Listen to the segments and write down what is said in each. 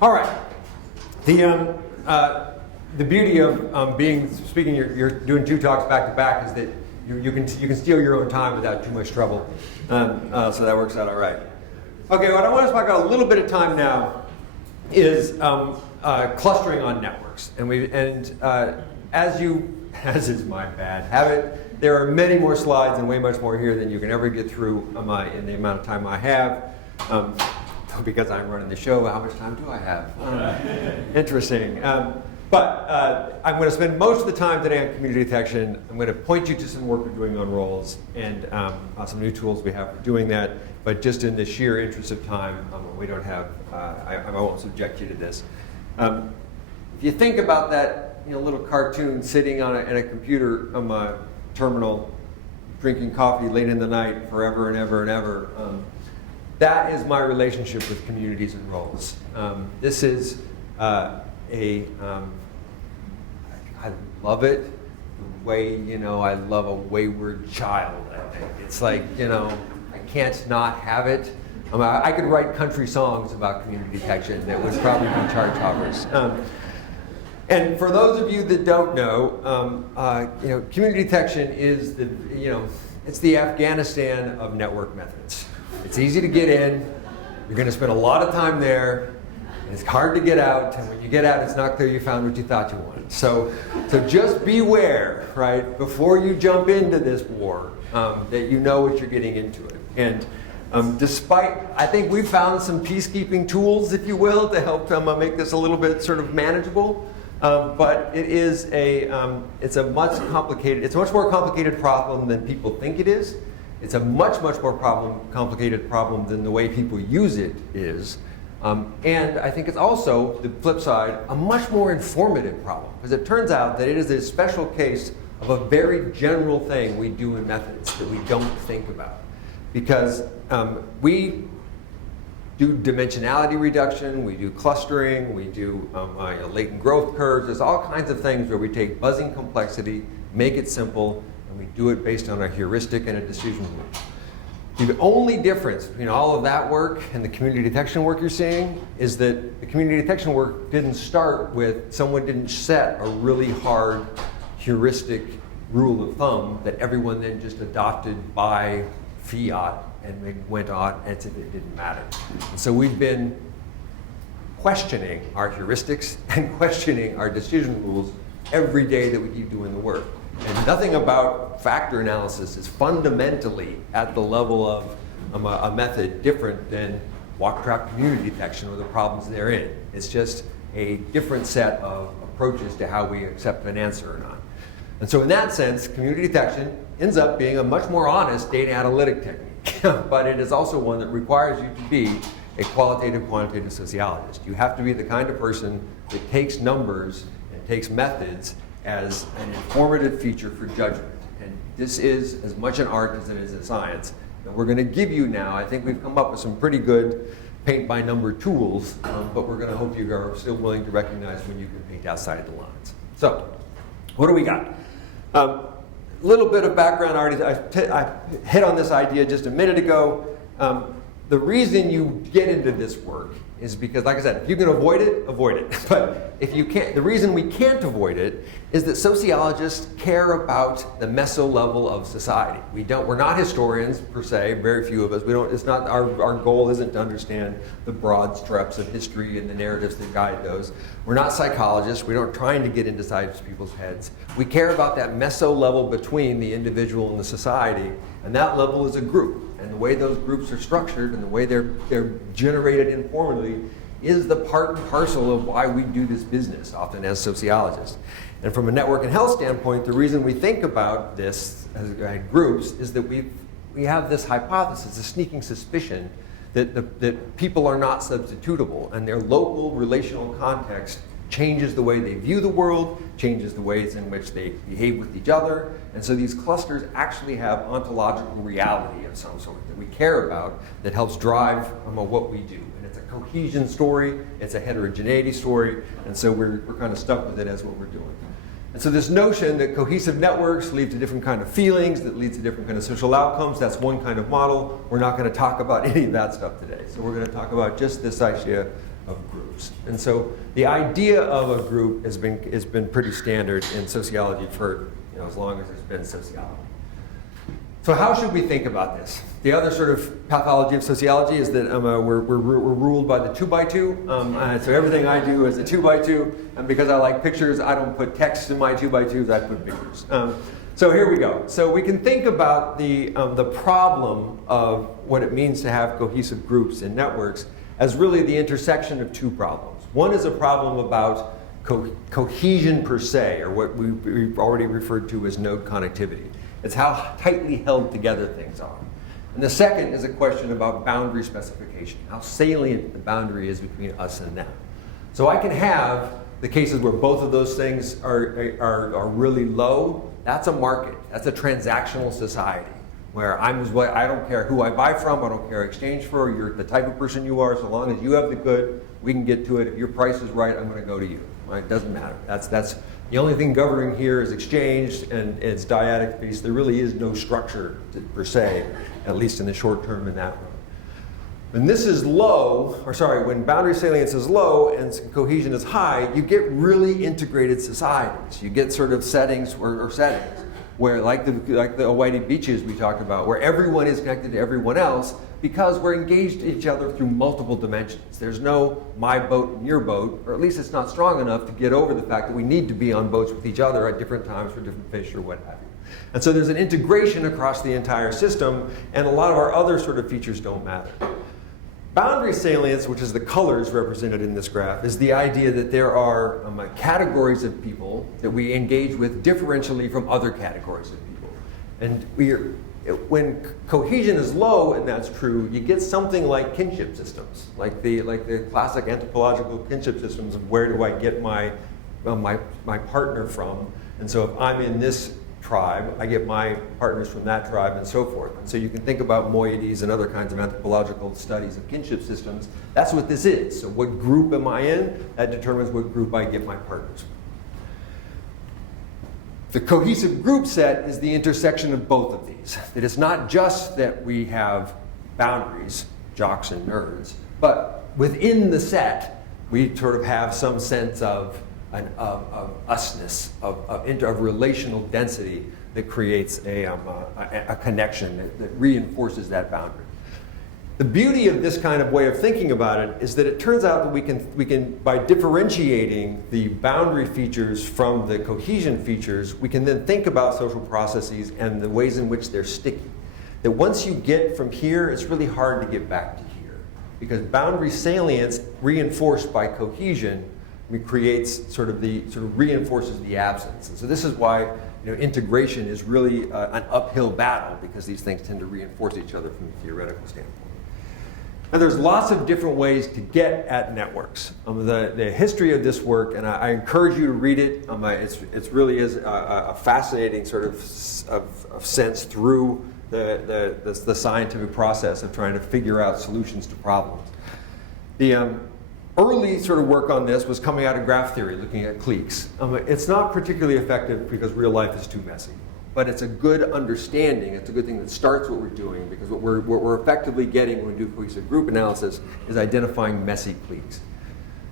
All right. The beauty of speaking, you're doing two talks back to back is that you can steal your own time without too much trouble. So that works out all right. Okay, what I want to talk about a little bit of time now is clustering on networks, as is my bad habit, there are many more slides and way much more here than you can ever get through in the amount of time I have. Because I'm running the show, how much time do I have? Interesting. But I'm going to spend most of the time today on community detection. I'm going to point you to some work we're doing on roles and some new tools we have for doing that. But just in the sheer interest of time, we don't have. I won't subject you to this. If you think about that, little cartoon sitting on in a computer terminal, drinking coffee late in the night, forever and ever and ever. That is my relationship with communities and roles. This is I love it the way, I love a wayward child. It's like, I can't not have it. I could write country songs about community detection that would probably be chart toppers. And for those of you that don't know, community detection is it's the Afghanistan of network methods. It's easy to get in. You're going to spend a lot of time there. And it's hard to get out. And when you get out, it's not clear you found what you thought you wanted. So just beware, right, before you jump into this war, that you know what you're getting into it. And I think we've found some peacekeeping tools, if you will, to help make this a little bit sort of manageable. But it's a much more complicated problem than people think it is. It's a much more complicated problem than the way people use it is. And I think it's also, the flip side, a much more informative problem. Because it turns out that it is a special case of a very general thing we do in methods that we don't think about. Because we do dimensionality reduction, we do clustering, we do latent growth curves. There's all kinds of things where we take buzzing complexity, make it simple, and we do it based on a heuristic and a decision rule. The only difference between all of that work and the community detection work you're seeing is that the community detection work didn't start with, someone didn't set a really hard heuristic rule of thumb that everyone then just adopted by fiat and went on as if it didn't matter. And so we've been questioning our heuristics and questioning our decision rules every day that we keep doing the work. And nothing about factor analysis is fundamentally at the level of a method different than walk trap community detection or the problems therein. It's just a different set of approaches to how we accept an answer or not. And so in that sense, community detection ends up being a much more honest data analytic technique. But it is also one that requires you to be a quantitative sociologist. You have to be the kind of person that takes numbers and takes methods as an informative feature for judgment. And this is as much an art as it is a science. And we're going to give you now, I think we've come up with some pretty good paint-by-number tools, but we're going to hope you are still willing to recognize when you can paint outside the lines. So, what do we got? A little bit of background already. I hit on this idea just a minute ago. The reason you get into this work is because, like I said, if you can avoid it, avoid it. But if you can't, the reason we can't avoid it is that sociologists care about the meso level of society. We're not historians per se, very few of us. It's not, our goal isn't to understand the broad stripes of history and the narratives that guide those. We're not psychologists. We aren't trying to get inside people's heads. We care about that meso level between the individual and the society, and that level is a group. And the way those groups are structured and the way they're generated informally is the part and parcel of why we do this business, often as sociologists. And from a network and health standpoint, the reason we think about this as groups is that we have this hypothesis, a sneaking suspicion that people are not substitutable, and their local relational context changes the way they view the world, changes the ways in which they behave with each other. And so these clusters actually have ontological reality of some sort that we care about that helps drive what we do. And it's a cohesion story, it's a heterogeneity story, and so we're kind of stuck with it as what we're doing. And so this notion that cohesive networks lead to different kind of feelings, that lead to different kind of social outcomes, that's one kind of model. We're not going to talk about any of that stuff today. So we're going to talk about just this idea of groups. And so the idea of a group has been pretty standard in sociology for as long as there's been sociology. So how should we think about this? The other sort of pathology of sociology is that we're ruled by the 2x2. So everything I do is a 2x2, and because I like pictures, I don't put text in my 2x2s, I put pictures. So here we go. So we can think about the problem of what it means to have cohesive groups and networks as really the intersection of two problems. One is a problem about cohesion per se, or what we've already referred to as node connectivity. It's how tightly held together things are. And the second is a question about boundary specification, how salient the boundary is between us and them. So I can have the cases where both of those things are really low. That's a market. That's a transactional society where I don't care who I buy from, I don't care exchange for, you're the type of person you are, so long as you have the good, we can get to it. If your price is right, I'm going to go to you. Right? It doesn't matter. That's the only thing governing here is exchange, and it's dyadic based. There really is no structure per se, at least in the short term in that way. When this is low, when boundary salience is low and cohesion is high, you get really integrated societies. You get sort of settings where, like the Hawaii beaches we talked about, where everyone is connected to everyone else because we're engaged in each other through multiple dimensions. There's no my boat and your boat, or at least it's not strong enough to get over the fact that we need to be on boats with each other at different times for different fish or what have you. And so there's an integration across the entire system, and a lot of our other sort of features don't matter. Boundary salience, which is the colors represented in this graph, is the idea that there are categories of people that we engage with differentially from other categories of people. And when cohesion is low, and that's true, you get something like kinship systems, like the classic anthropological kinship systems of where do I get my partner from. And so if I'm in this tribe, I get my partners from that tribe, and so forth. And so you can think about moieties and other kinds of anthropological studies of kinship systems. That's what this is. So what group am I in? That determines what group I get my partners from. The cohesive group set is the intersection of both of these. It is not just that we have boundaries, jocks and nerds, but within the set, we sort of have some sense of usness, of relational density that creates a connection that reinforces that boundary. The beauty of this kind of way of thinking about it is that it turns out that we can by differentiating the boundary features from the cohesion features, we can then think about social processes and the ways in which they're sticky. That once you get from here, it's really hard to get back to here, because boundary salience reinforced by cohesion reinforces the absence. And so this is why integration is really an uphill battle, because these things tend to reinforce each other from a theoretical standpoint. Now there's lots of different ways to get at networks. The history of this work, and I encourage you to read it. It really is a fascinating sort of sense through the scientific process of trying to figure out solutions to problems. The early sort of work on this was coming out of graph theory, looking at cliques. It's not particularly effective because real life is too messy. But it's a good understanding. It's a good thing that starts what we're doing, because what we're effectively getting when we do cohesive group analysis is identifying messy cliques.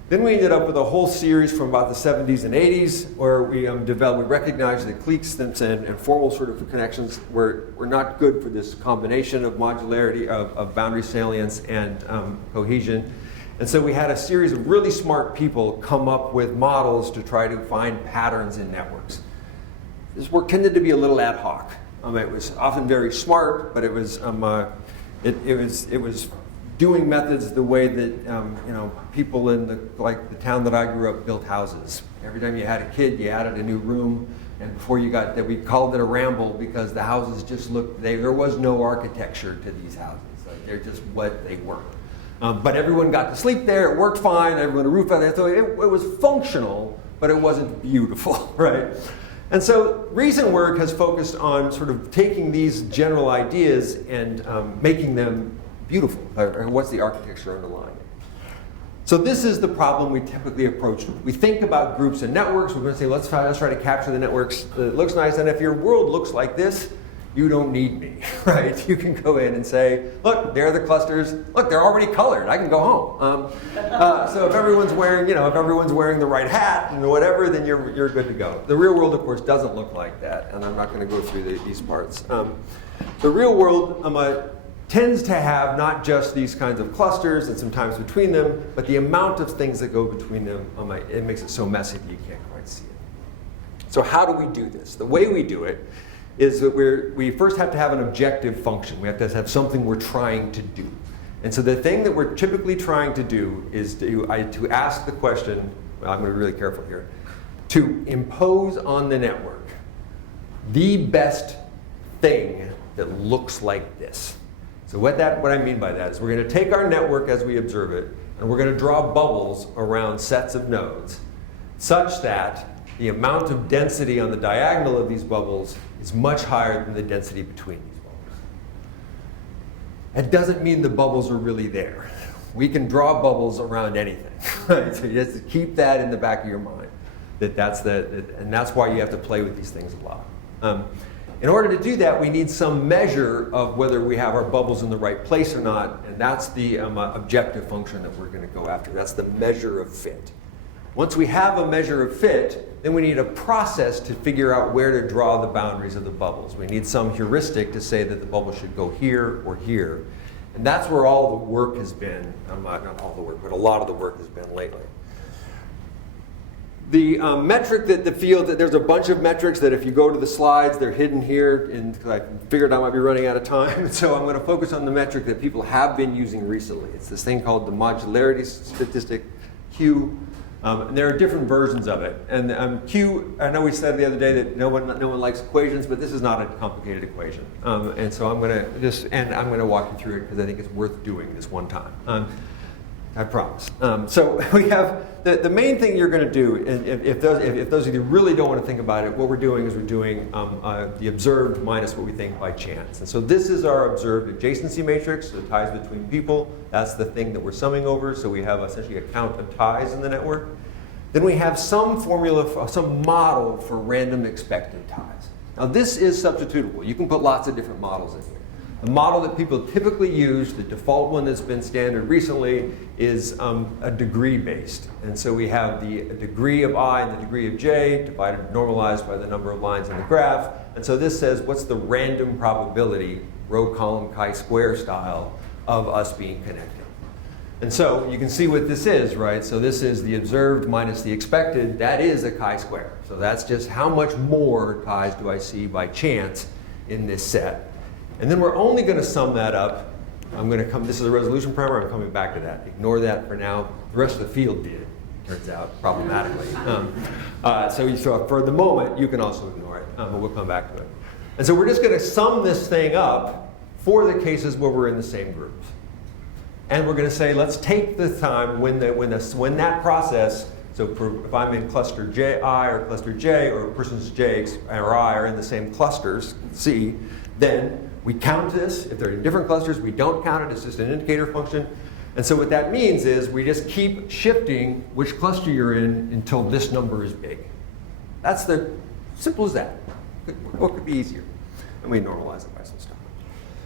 Then we ended up with a whole series from about the 70s and 80s where we recognized that cliques and formal sort of connections were not good for this combination of modularity of boundary salience and cohesion. And so we had a series of really smart people come up with models to try to find patterns in networks. This work tended to be a little ad hoc. It was often very smart, but it was doing methods the way that people in the town that I grew up built houses. Every time you had a kid, you added a new room, and before you got there, we called it a ramble because the houses just looked. There was no architecture to these houses. They're just what they were. But everyone got to sleep there. It worked fine. Everyone had a roof out there, so it was functional, but it wasn't beautiful, right? And so recent work has focused on sort of taking these general ideas and making them beautiful, or what's the architecture underlying it. So this is the problem we typically approach. We think about groups and networks. We're going to say, let's try to capture the networks that looks nice. And if your world looks like this, you don't need me, right? You can go in and say, look, there are the clusters. Look, they're already colored. I can go home. So if everyone's wearing, if everyone's wearing the right hat and whatever, then you're good to go. The real world, of course, doesn't look like that, and I'm not going to go through these parts. The real world tends to have not just these kinds of clusters and sometimes between them, but the amount of things that go between them, it makes it so messy that you can't quite see it. So how do we do this? The way we do it is that we first have to have an objective function. We have to have something we're trying to do. And so the thing that we're typically trying to do is to ask the question, well, I'm going to be really careful here, to impose on the network the best thing that looks like this. So what I mean by that is we're going to take our network as we observe it, and we're going to draw bubbles around sets of nodes such that the amount of density on the diagonal of these bubbles is much higher than the density between these bubbles. That doesn't mean the bubbles are really there. We can draw bubbles around anything. Right? So you just keep that in the back of your mind. And that's why you have to play with these things a lot. In order to do that, we need some measure of whether we have our bubbles in the right place or not, and that's the objective function that we're going to go after. That's the measure of fit. Once we have a measure of fit, then we need a process to figure out where to draw the boundaries of the bubbles. We need some heuristic to say that the bubble should go here or here. And that's where all the work has been, not all the work, but a lot of the work has been lately. The metric that the field, there's a bunch of metrics that if you go to the slides, they're hidden here, and I figured I might be running out of time, so I'm going to focus on the metric that people have been using recently. It's this thing called the modularity statistic, Q. And there are different versions of it. And Q, I know we said the other day that no one likes equations, but this is not a complicated equation. And so I'm going to walk you through it because I think it's worth doing this one time. I promise. So we have the main thing you're going to do, and if those of you really don't want to think about it, what we're doing is we're doing the observed minus what we think by chance. And so this is our observed adjacency matrix, the ties between people. That's the thing that we're summing over. So we have essentially a count of ties in the network. Then we have some formula, some model for random expected ties. Now this is substitutable. You can put lots of different models in here. The model that people typically use, the default one that's been standard recently, is a degree based. And so we have the degree of I and the degree of j divided, normalized by the number of lines in the graph. And so this says what's the random probability, row, column, chi-square style, of us being connected. And so you can see what this is, right? So this is the observed minus the expected. That is a chi-square. So that's just how much more ties do I see by chance in this set. And then we're only going to sum that up. This is a resolution parameter. I'm coming back to that. Ignore that for now. The rest of the field did, turns out, problematically. So for the moment, you can also ignore it, but we'll come back to it. And so we're just going to sum this thing up for the cases where we're in the same groups. And we're going to say, let's take the time when that process, so if I'm in cluster I or cluster J, or persons J or I are in the same clusters, C, then we count this. If they're in different clusters, we don't count it. It's just an indicator function. And so what that means is we just keep shifting which cluster you're in until this number is big. That's the simple as that. What could be easier? And we normalize it by some stuff.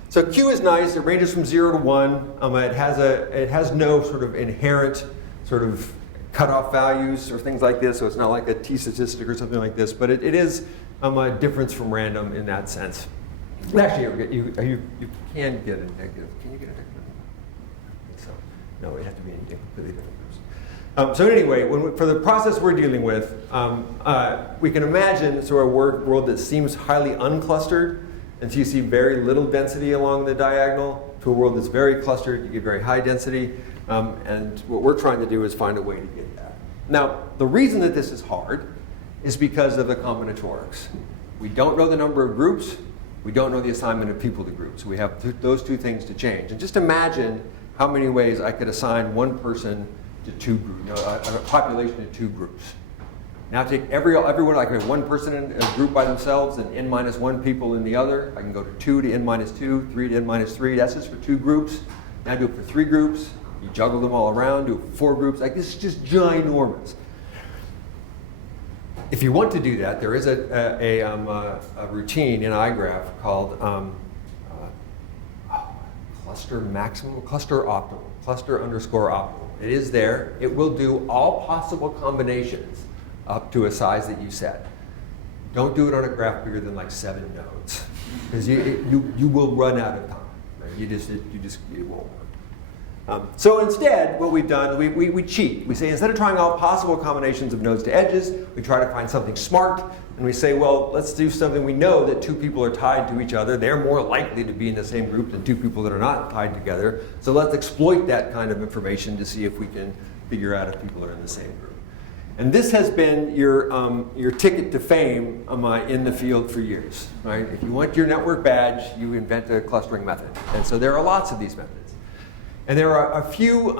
So Q is nice. It ranges from 0 to 1. It has no sort of inherent sort of cutoff values or things like this. So it's not like a t statistic or something like this. But it is a difference from random in that sense. Actually, you can get a negative. Can you get a negative? I think so. No, it has to be in completely different groups. So anyway, for the process we're dealing with, we can imagine sort of a world that seems highly unclustered, and so you see very little density along the diagonal, to a world that's very clustered, you get very high density. And what we're trying to do is find a way to get that. Now, the reason that this is hard is because of the combinatorics. We don't know the number of groups. We don't know the assignment of people to groups. We have those two things to change. And just imagine how many ways I could assign one person to two groups, a population to two groups. Now take everyone, I can have one person in a group by themselves and n minus 1 people in the other. I can go to 2 to n minus 2, 3 to n minus 3. That's just for 2 groups. Now do it for 3 groups. You juggle them all around, do it for 4 groups. Like, this is just ginormous. If you want to do that, there is a routine in iGraph called cluster maximum, cluster optimal, cluster underscore optimal. It is there. It will do all possible combinations up to a size that you set. Don't do it on a graph bigger than like 7 nodes, because you will run out of time. Right? It won't work. So instead, what we've done, we cheat. We say instead of trying all possible combinations of nodes to edges, we try to find something smart, and we say, well, let's do something. We know that 2 people are tied to each other. They're more likely to be in the same group than 2 people that are not tied together. So let's exploit that kind of information to see if we can figure out if people are in the same group. And this has been your ticket to fame in the field for years, right? If you want your network badge, you invent a clustering method. And so there are lots of these methods. And there are a few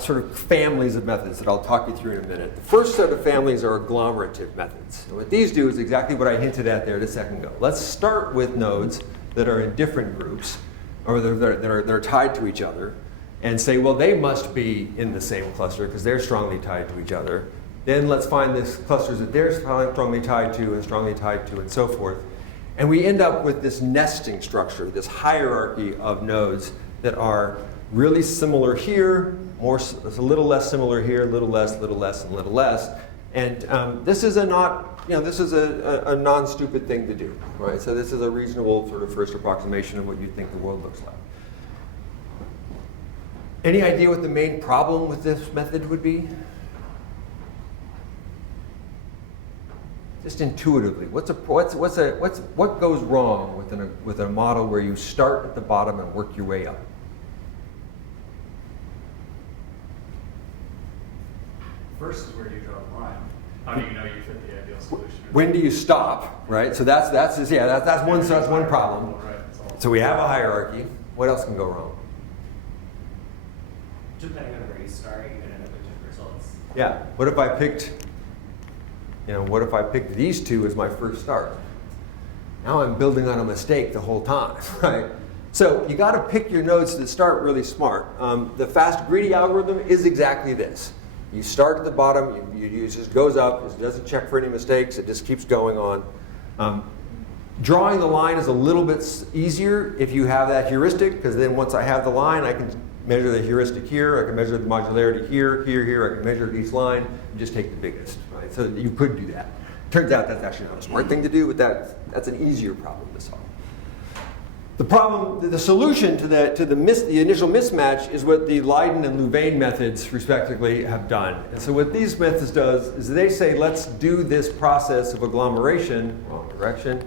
sort of families of methods that I'll talk you through in a minute. The first set of families are agglomerative methods. And what these do is exactly what I hinted at there a second ago. Let's start with nodes that are in different groups, or that are tied to each other, and say, well, they must be in the same cluster because they're strongly tied to each other. Then let's find the clusters that they're strongly tied to and so forth. And we end up with this nesting structure, this hierarchy of nodes that are really similar here, a little less similar here, a little less, and a little less. And this is a non-stupid thing to do, right? So this is a reasonable sort of first approximation of what you think the world looks like. Any idea what the main problem with this method would be? Just intuitively, what goes wrong with a model where you start at the bottom and work your way up? First is where you draw the line. How do you know you fit the ideal solution? When do you stop? Right. So that's one problem. So we have a hierarchy. What else can go wrong? Depending on where you start, you can end up with different results. Yeah. What if I picked these 2 as my first start? Now I'm building on a mistake the whole time, right? So you got to pick your nodes that start really smart. The fast greedy algorithm is exactly this. You start at the bottom, it just goes up, it doesn't check for any mistakes, it just keeps going on. Drawing the line is a little bit easier if you have that heuristic, because then once I have the line, I can measure the heuristic here, I can measure the modularity here, I can measure each line, and just take the biggest, right? So you could do that. Turns out that's actually not a smart thing to do, but that's an easier problem to solve. The solution to the initial mismatch is what the Leiden and Louvain methods, respectively, have done. And so what these methods does is they say, let's do this process of agglomeration, wrong direction,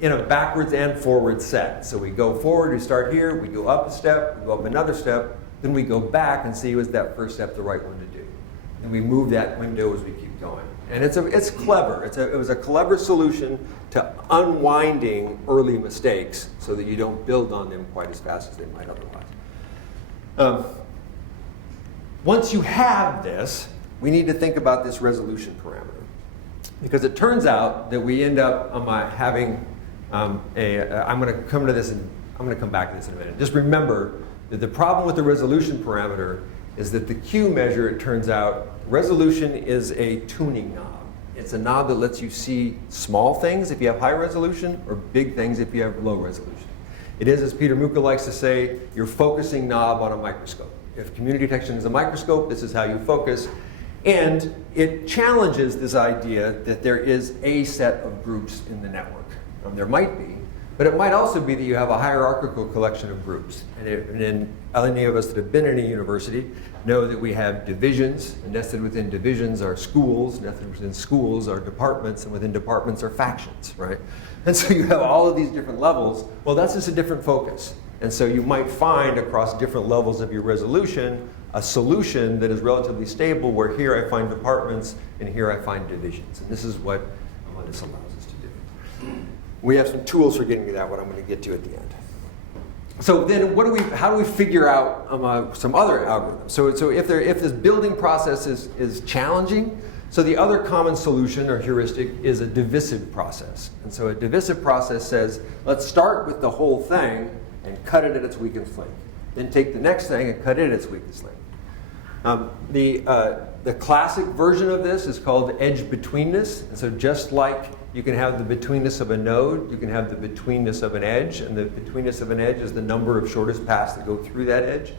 in a backwards and forward set. So we go forward, we start here, we go up a step, we go up another step, then we go back and see was that first step the right one to do. And we move that window as we keep going. And it's clever. It was a clever solution to unwinding early mistakes so that you don't build on them quite as fast as they might otherwise. Once you have this, we need to think about this resolution parameter. Because it turns out that we end up having I'm going to come to this and I'm going to come back to this in a minute. Just remember that the problem with the resolution parameter is that the Q measure, it turns out, resolution is a tuning knob. It's a knob that lets you see small things if you have high resolution or big things if you have low resolution. It is, as Peter Mucha likes to say, your focusing knob on a microscope. If community detection is a microscope, this is how you focus. And it challenges this idea that there is a set of groups in the network. There might be, but it might also be that you have a hierarchical collection of groups. And any of us that have been in a university know that we have divisions, and nested within divisions are schools, nested within schools are departments, and within departments are factions, right? And so you have all of these different levels. Well, that's just a different focus. And so you might find across different levels of your resolution a solution that is relatively stable, where here I find departments and here I find divisions. And this is what this allows us to do. We have some tools for getting to that, what I'm going to get to at the end. So then how do we figure out some other algorithms? So if this building process is challenging, so the other common solution or heuristic is a divisive process. And so a divisive process says, let's start with the whole thing and cut it at its weakest link. Then take the next thing and cut it at its weakest link. The classic version of this is called edge betweenness. And so just like you can have the betweenness of a node, you can have the betweenness of an edge. And the betweenness of an edge is the number of shortest paths that go through that edge.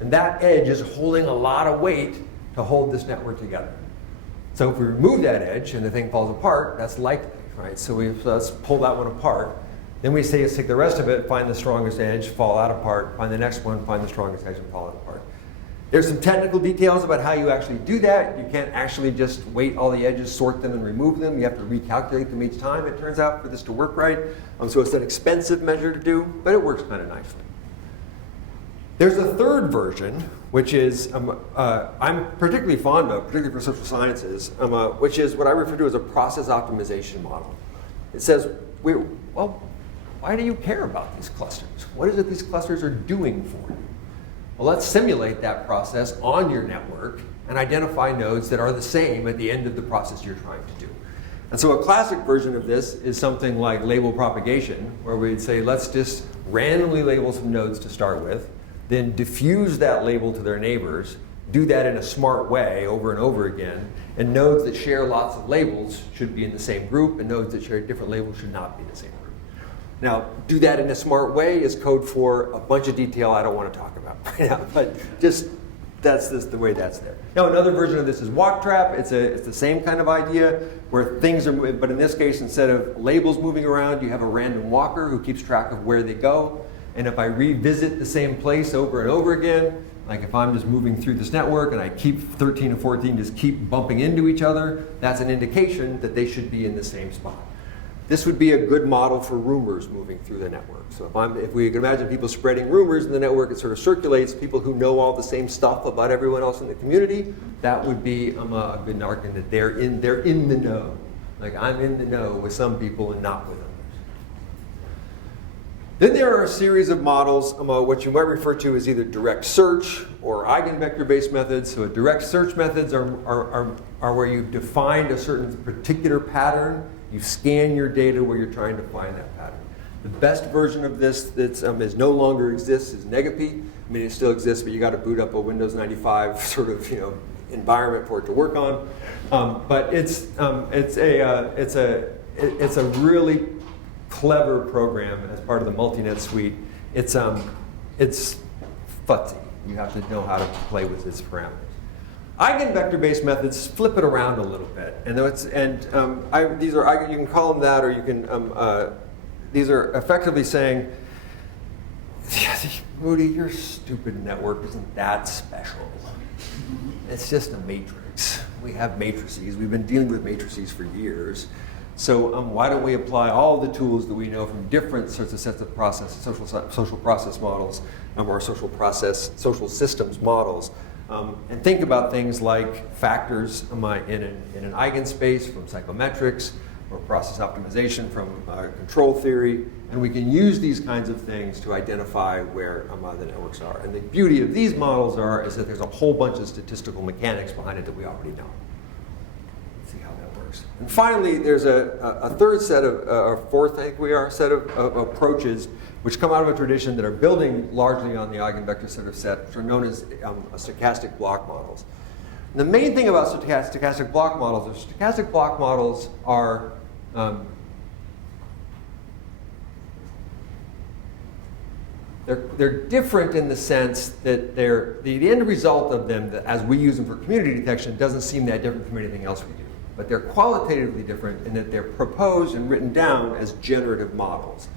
And that edge is holding a lot of weight to hold this network together. So if we remove that edge and the thing falls apart, that's likely, right? So let's pull that one apart. Then we say, let's take the rest of it, find the strongest edge, fall out apart, find the next one, find the strongest edge, and fall out apart. There's some technical details about how you actually do that. You can't actually just weight all the edges, sort them, and remove them. You have to recalculate them each time, it turns out, for this to work right. So it's an expensive measure to do, but it works kind of nicely. There's a third version, which is I'm particularly fond of, particularly for social sciences, which is what I refer to as a process optimization model. It says, well, why do you care about these clusters? What is it these clusters are doing for you? Well, let's simulate that process on your network and identify nodes that are the same at the end of the process you're trying to do. And so a classic version of this is something like label propagation, where we'd say, let's just randomly label some nodes to start with, then diffuse that label to their neighbors, do that in a smart way over and over again, and nodes that share lots of labels should be in the same group, and nodes that share different labels should not be in the same group. Now, do that in a smart way is code for a bunch of detail I don't want to talk about right now, but just that's the way that's there. Now, another version of this is walk trap. It's the same kind of idea where things are, but in this case, instead of labels moving around, you have a random walker who keeps track of where they go. And if I revisit the same place over and over again, like if I'm just moving through this network and I keep 13 and 14 just keep bumping into each other, that's an indication that they should be in the same spot. This would be a good model for rumors moving through the network. So if we can imagine people spreading rumors in the network, it sort of circulates, people who know all the same stuff about everyone else in the community, that would be a good narrative that they're in the know. Like I'm in the know with some people and not with others. Then there are a series of models, what you might refer to as either direct search or eigenvector-based methods. So direct search methods are where you've defined a certain particular pattern. You scan your data where you're trying to find that pattern. The best version of this that is no longer exists is Negapy. I mean, it still exists, but you got to boot up a Windows 95 sort of environment for it to work on. But it's a really clever program as part of the multinet suite. It's fuzzy. You have to know how to play with its parameters. Eigenvector-based methods flip it around a little bit, and these are you can call them that, or you can these are effectively saying, Moody, your stupid network isn't that special. It's just a matrix. We have matrices. We've been dealing with matrices for years. So why don't we apply all the tools that we know from different sorts of sets of social process models, or social systems models, and think about things like factors in an eigenspace from psychometrics, or process optimization from control theory, and we can use these kinds of things to identify where the networks are. And the beauty of these models is that there's a whole bunch of statistical mechanics behind it that we already know. Let's see how that works. And finally, there's a third set or fourth, I think we are, set of approaches which come out of a tradition that are building largely on the eigenvector sort of set, which are known as stochastic block models. And the main thing about stochastic block models is stochastic block models are they're different in the sense that the end result of them, as we use them for community detection, doesn't seem that different from anything else we do. But they're qualitatively different in that they're proposed and written down as generative models.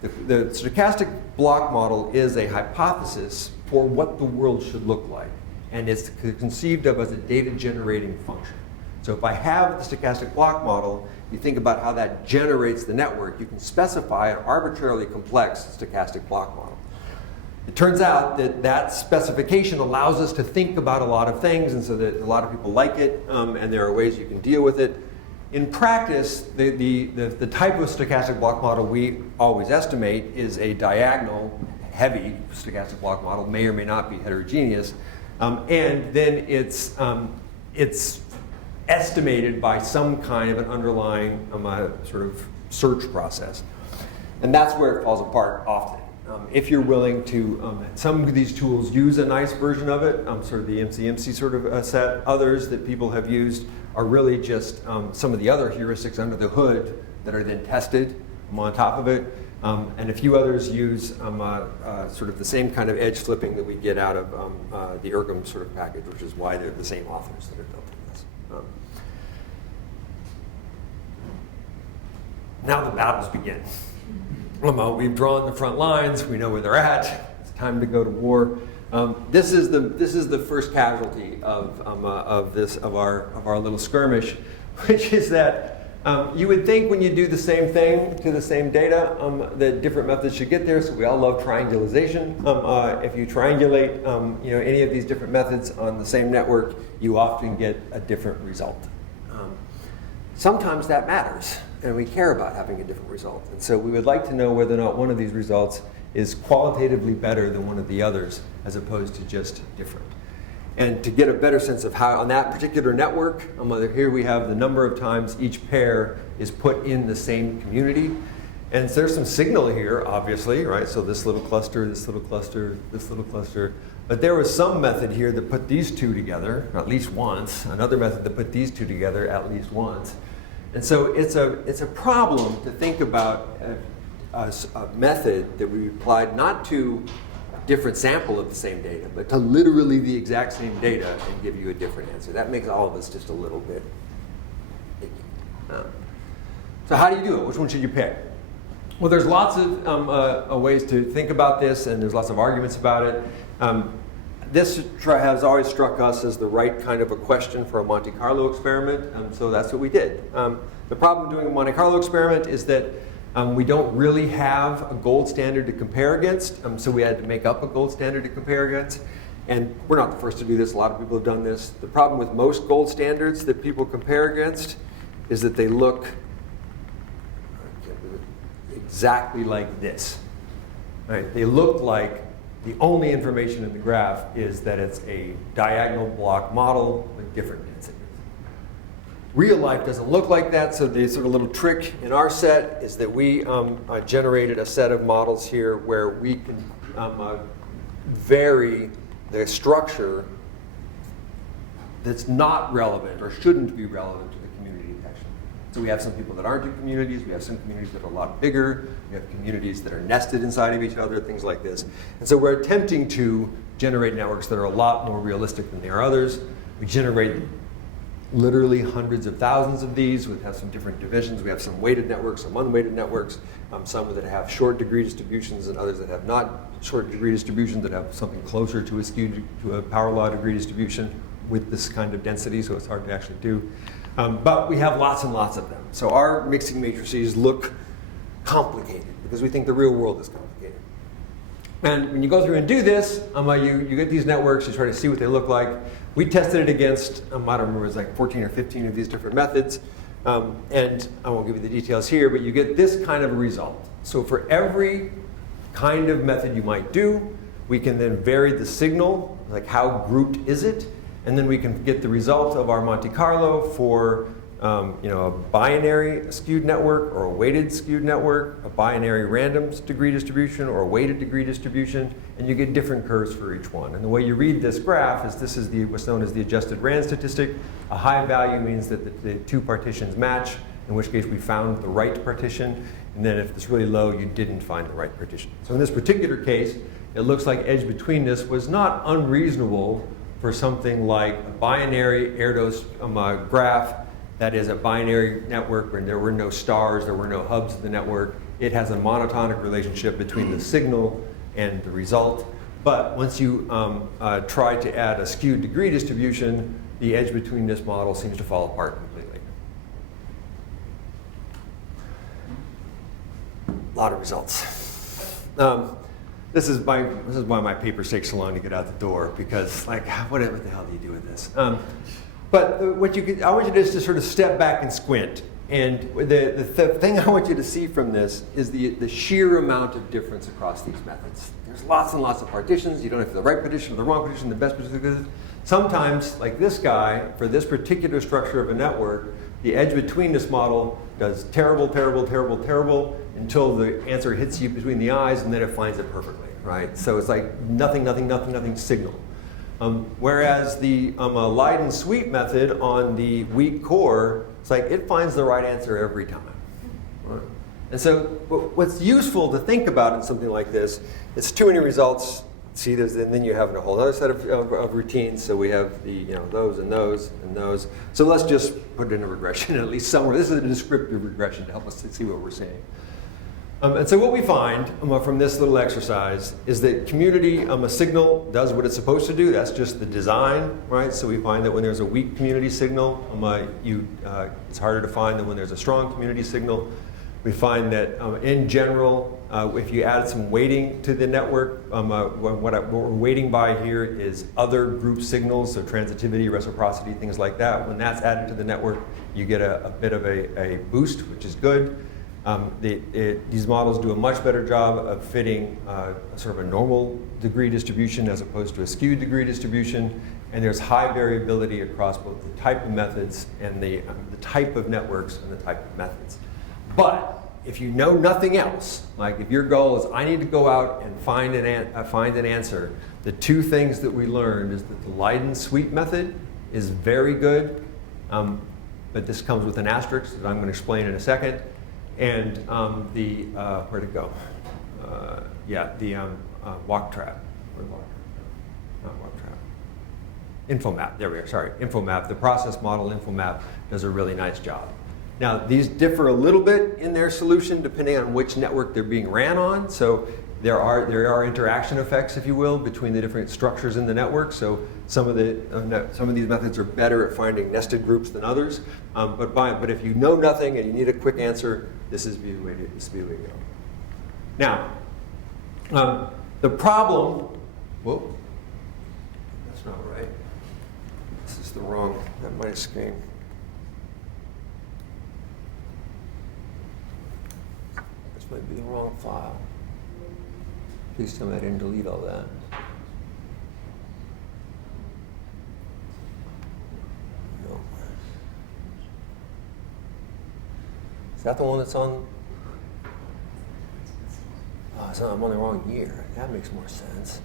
The stochastic block model is a hypothesis for what the world should look like, and it's conceived of as a data-generating function. So if I have the stochastic block model, you think about how that generates the network. You can specify an arbitrarily complex stochastic block model. It turns out that specification allows us to think about a lot of things, and so that a lot of people like it, and there are ways you can deal with it. In practice, the type of stochastic block model we always estimate is a diagonal, heavy stochastic block model, may or may not be heterogeneous, and then it's estimated by some kind of an underlying sort of search process. And that's where it falls apart often. if you're willing to, some of these tools use a nice version of it, sort of the MCMC sort of set. Others that people have used are really just some of the other heuristics under the hood that are then tested on top of it. And a few others use sort of the same kind of edge flipping that we get out of the Ergum sort of package, which is why they're the same authors that are built in this. Now the battles begin. We've drawn the front lines. We know where they're at. It's time to go to war. This is the first casualty of our little skirmish, which is that you would think when you do the same thing to the same data that different methods should get there. So we all love triangulation. If you triangulate any of these different methods on the same network, you often get a different result. Sometimes that matters, and we care about having a different result. And so we would like to know whether or not one of these results is qualitatively better than one of the others, as opposed to just different. And to get a better sense of how, on that particular network, here we have the number of times each pair is put in the same community. And so there's some signal here, obviously, right? So this little cluster, this little cluster, this little cluster. But there was some method here that put these two together at least once, another method that put these two together at least once. And so it's a problem to think about a method that we applied not to a different sample of the same data, but to literally the exact same data and give you a different answer. That makes all of us just a little bit icky. So how do you do it? Which one should you pick? Well, there's lots of ways to think about this, and there's lots of arguments about it. This has always struck us as the right kind of a question for a Monte Carlo experiment, so that's what we did. The problem doing a Monte Carlo experiment is that we don't really have a gold standard to compare against, so we had to make up a gold standard to compare against. And we're not the first to do this. A lot of people have done this. The problem with most gold standards that people compare against is that they look exactly like this. Right? They look like the only information in the graph is that it's a diagonal block model with different densities. Real life doesn't look like that, so the sort of little trick in our set is that we generated a set of models here where we can vary the structure that's not relevant or shouldn't be relevant to the community detection. So we have some people that aren't in communities, we have some communities that are a lot bigger, we have communities that are nested inside of each other, things like this. And so we're attempting to generate networks that are a lot more realistic than they are others. We generate literally hundreds of thousands of these. We have some different divisions. We have some weighted networks, some unweighted networks, some that have short degree distributions and others that have not short degree distributions, that have something closer to a power law degree distribution with this kind of density, so it's hard to actually do. But we have lots and lots of them. So our mixing matrices look complicated because we think the real world is complicated. And when you go through and do this, you get these networks, you try to see what they look like. We tested it against, I don't remember, it was like 14 or 15 of these different methods. And I won't give you the details here, but you get this kind of a result. So for every kind of method you might do, we can then vary the signal, like how grouped is it, and then we can get the result of our Monte Carlo for a binary skewed network or a weighted skewed network, a binary random degree distribution or a weighted degree distribution, and you get different curves for each one. And the way you read this graph is this is what's known as the adjusted RAND statistic. A high value means that the two partitions match, in which case we found the right partition, and then if it's really low, you didn't find the right partition. So in this particular case, it looks like edge betweenness was not unreasonable for something like a binary Erdos graph that is a binary network where there were no stars, there were no hubs in the network. It has a monotonic relationship between the signal and the result. But once you try to add a skewed degree distribution, the edge betweenness model seems to fall apart completely. A lot of results. This is why my papers take so long to get out the door, because what the hell do you do with this? But I want you just to sort of step back and squint. And the thing I want you to see from this is the sheer amount of difference across these methods. There's lots and lots of partitions. You don't have the right partition or the wrong partition, the best partition. Sometimes, like this guy, for this particular structure of a network, The edge between this model does terrible, terrible, terrible, terrible until the answer hits you between the eyes, and then it finds it perfectly, right? So it's like nothing, nothing, nothing, nothing signal. Whereas the Leiden-Sweet method on the weak core, it's like it finds the right answer every time. Right? And so what's useful to think about in something like this, it's too many results. See, and then you have a whole other set of routines. So we have the those and those and those. So let's just put it in a regression at least somewhere. This is a descriptive regression to help us to see what we're seeing. And so what we find from this little exercise is that community, a signal does what it's supposed to do. That's just the design, right? So we find that when there's a weak community signal, it's harder to find than when there's a strong community signal. We find that in general, if you add some weighting to the network, what we're weighting by here is other group signals, so transitivity, reciprocity, things like that. When that's added to the network, you get a bit of a boost, which is good. These models do a much better job of fitting sort of a normal degree distribution as opposed to a skewed degree distribution. And there's high variability across both the type of methods and the type of networks and the type of methods. But if you know nothing else, like if your goal is I need to go out and find an answer, the two things that we learned is that the Leiden-Sweet method is very good, but this comes with an asterisk that I'm going to explain in a second. And where'd it go? Walk trap. Not walk trap. Infomap, there we are, sorry, Infomap. The process model Infomap does a really nice job. Now, these differ a little bit in their solution depending on which network they're being ran on. So there are interaction effects, if you will, between the different structures in the network. So some of these methods are better at finding nested groups than others. But if you know nothing and you need a quick answer, this is the way to go. Now, the problem. Whoa, that's not right. This is the wrong. That might screen. Might be the wrong file. Please tell me I didn't delete all that. No. Is that the one that's on? Oh, I'm on the wrong year. That makes more sense.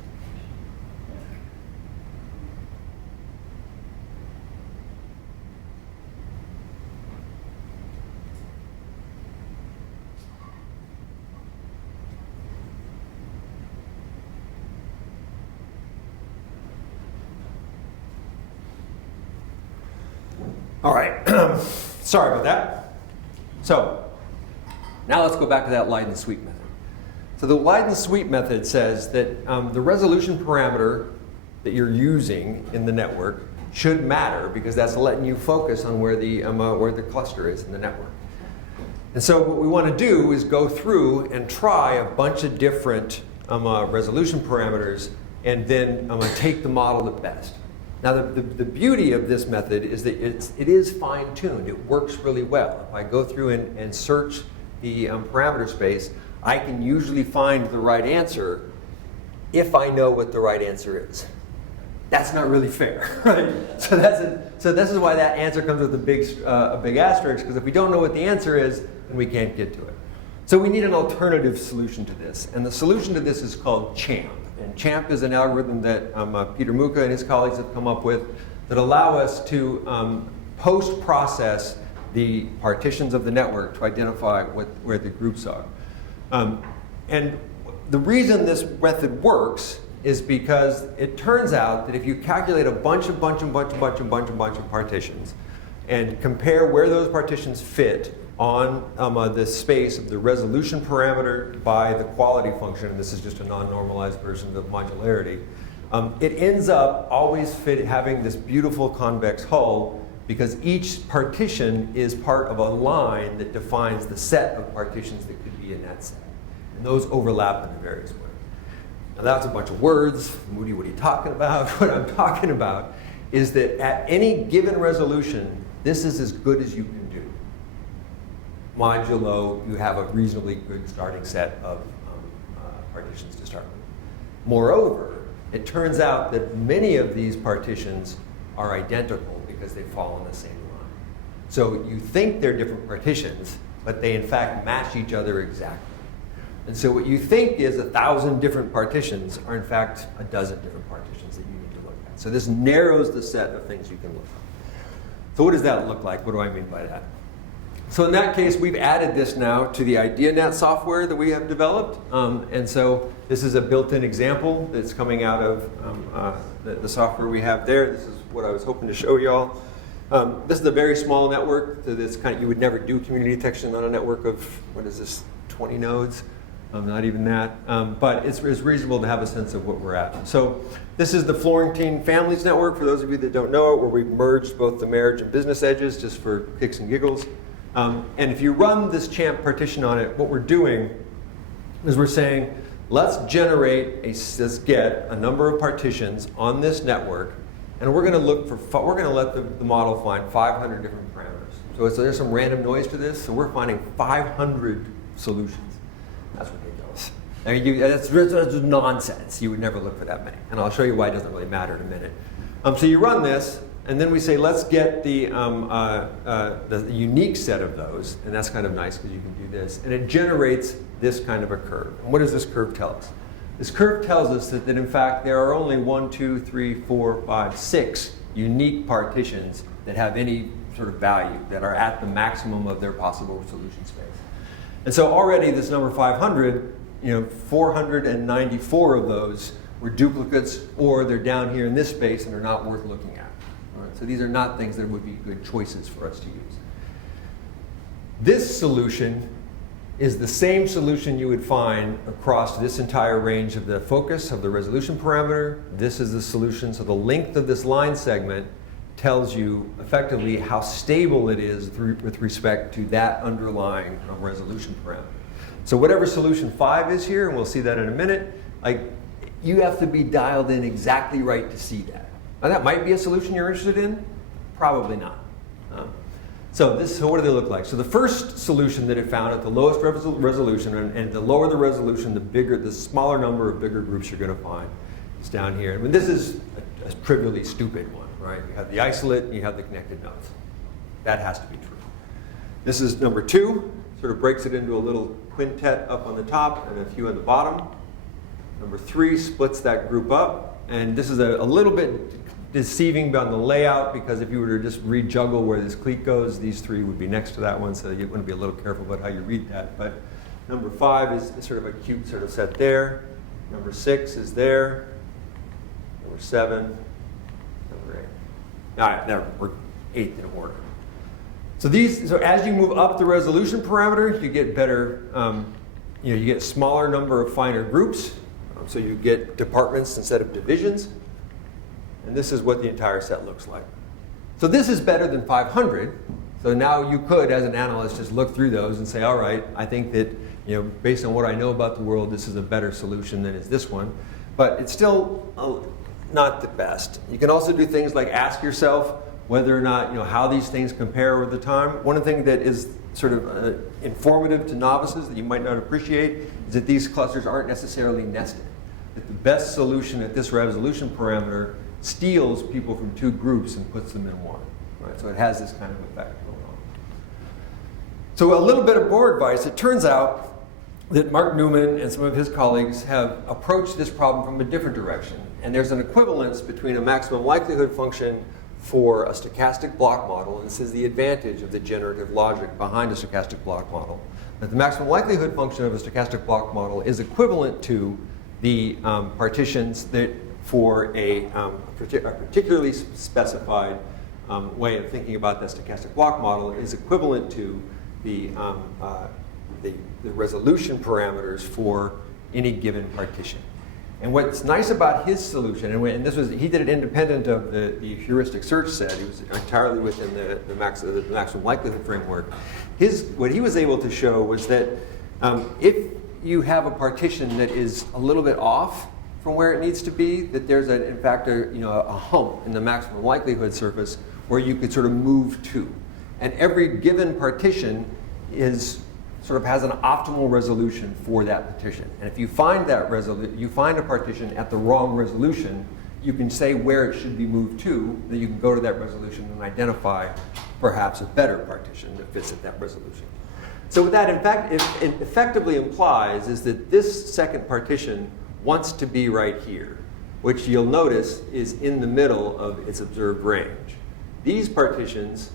All right, sorry about that. So now let's go back to that Leiden-Sweet method. So the Leiden-Sweet method says that the resolution parameter that you're using in the network should matter because that's letting you focus on where the cluster is in the network. And so what we want to do is go through and try a bunch of different resolution parameters and then take the model at best. Now, the beauty of this method is that it is fine-tuned. It works really well. If I go through and search the parameter space, I can usually find the right answer if I know what the right answer is. That's not really fair, right? So this is why that answer comes with a big asterisk, because if we don't know what the answer is, then we can't get to it. So we need an alternative solution to this, and the solution to this is called CHAMP. And CHAMP is an algorithm that Peter Muka and his colleagues have come up with that allow us to post-process the partitions of the network to identify where the groups are. And the reason this method works is because it turns out that if you calculate a bunch of partitions and compare where those partitions fit on the space of the resolution parameter by the quality function, and this is just a non-normalized version of modularity, it ends up always having this beautiful convex hull because each partition is part of a line that defines the set of partitions that could be in that set. And those overlap in various ways. Now that's a bunch of words. Moody, what are you talking about? What I'm talking about is that at any given resolution, this is as good as you can do. Modulo, you have a reasonably good starting set of partitions to start with. Moreover, it turns out that many of these partitions are identical because they fall on the same line. So you think they're different partitions, but they in fact match each other exactly. And so what you think is 1,000 different partitions are in fact a dozen different partitions that you need to look at. So this narrows the set of things you can look at. So what does that look like? What do I mean by that? So in that case, we've added this now to the IdeaNet software that we have developed. And so this is a built-in example that's coming out of the software we have there. This is what I was hoping to show y'all. This is a very small network. So this kind of, you would never do community detection on a network of, what is this, 20 nodes? Not even that. But it's reasonable to have a sense of what we're at. So this is the Florentine Families Network, for those of you that don't know it, where we've merged both the marriage and business edges just for kicks and giggles. And if you run this champ partition on it, what we're doing is we're saying, let's get a number of partitions on this network, and we're going to let the model find 500 different parameters. So there's some random noise to this, so we're finding 500 solutions. That's ridiculous. I mean, that's nonsense. You would never look for that many, and I'll show you why it doesn't really matter in a minute. So you run this. And then we say, let's get the unique set of those. And that's kind of nice because you can do this. And it generates this kind of a curve. And what does this curve tell us? This curve tells us that in fact, there are only 1, 2, 3, 4, 5, 6 unique partitions that have any sort of value, that are at the maximum of their possible solution space. And so already this number 500, 494 of those were duplicates, or they're down here in this space and are not worth looking at. So these are not things that would be good choices for us to use. This solution is the same solution you would find across this entire range of the focus of the resolution parameter. This is the solution. So the length of this line segment tells you effectively how stable it is with respect to that underlying resolution parameter. So whatever solution 5 is here, and we'll see that in a minute, you have to be dialed in exactly right to see that. Now that might be a solution you're interested in, probably not. So what do they look like? So the first solution that it found at the lowest resolution, and the lower the resolution, the smaller number of bigger groups you're going to find is down here. I mean, this is a trivially stupid one, right? You have the isolate and you have the connected nodes. That has to be true. This is number 2, sort of breaks it into a little quintet up on the top and a few on the bottom. Number 3 splits that group up, and this is a little bit deceiving on the layout, because if you were to just rejuggle where this clique goes, these 3 would be next to that one, so you want to be a little careful about how you read that. But number 5 is sort of a cute sort of set there. Number 6 is there. Number 7, number 8. All right, now we're 8th in order. So as you move up the resolution parameter, you get better, you get smaller number of finer groups. So you get departments instead of divisions. And this is what the entire set looks like. So this is better than 500. So now you could, as an analyst, just look through those and say, all right, I think that, based on what I know about the world, this is a better solution than is this one. But it's still not the best. You can also do things like ask yourself whether or not, how these things compare over the time. One of the things that is sort of informative to novices that you might not appreciate is that these clusters aren't necessarily nested. That the best solution at this resolution parameter steals people from 2 groups and puts them in one. Right? So it has this kind of effect going on. So a little bit of more advice. It turns out that Mark Newman and some of his colleagues have approached this problem from a different direction. And there's an equivalence between a maximum likelihood function for a stochastic block model, and this is the advantage of the generative logic behind a stochastic block model, that the maximum likelihood function of a stochastic block model is equivalent to the partitions that for a particularly specified way of thinking about that stochastic block model is equivalent to the resolution parameters for any given partition. And what's nice about his solution, he did it independent of the heuristic search set. He was entirely within the maximum likelihood framework. What he was able to show was that if you have a partition that is a little bit off from where it needs to be, that there's in fact a hump in the maximum likelihood surface where you could sort of move to. And every given partition has an optimal resolution for that partition. And if you find a partition at the wrong resolution, you can say where it should be moved to, then you can go to that resolution and identify perhaps a better partition that fits at that resolution. So what that in fact it effectively implies is that this second partition wants to be right here, which you'll notice is in the middle of its observed range. These partitions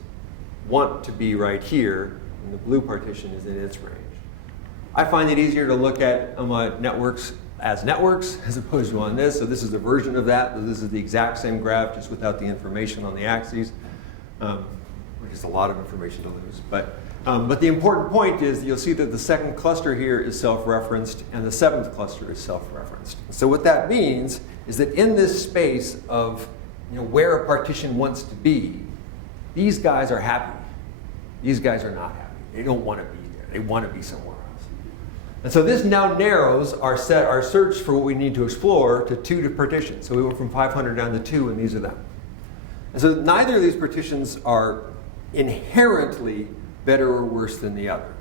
want to be right here, and the blue partition is in its range. I find it easier to look at networks as networks as opposed to on this. So this is a version of that. So this is the exact same graph, just without the information on the axes, which is a lot of information to lose. But the important point is you'll see that the second cluster here is self-referenced and the seventh cluster is self-referenced. So what that means is that in this space of where a partition wants to be, these guys are happy. These guys are not happy. They don't want to be there. They want to be somewhere else. And so this now narrows our search for what we need to explore to 2 partitions. So we went from 500 down to 2, and these are them. And so neither of these partitions are inherently better or worse than the other.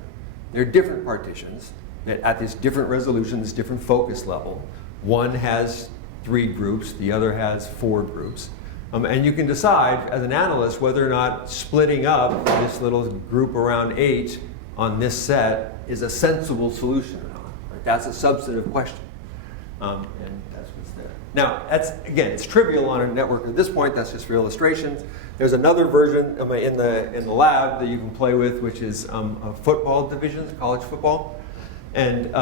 They're different partitions that at this different resolution, this different focus level. One has 3 groups, the other has 4 groups. And you can decide as an analyst whether or not splitting up this little group around 8 on this set is a sensible solution or not. Right? That's a substantive question. And that's what's there. Now, again, it's trivial on a network at this point. That's just for illustrations. There's another version in the lab that you can play with, which is football divisions, college football. And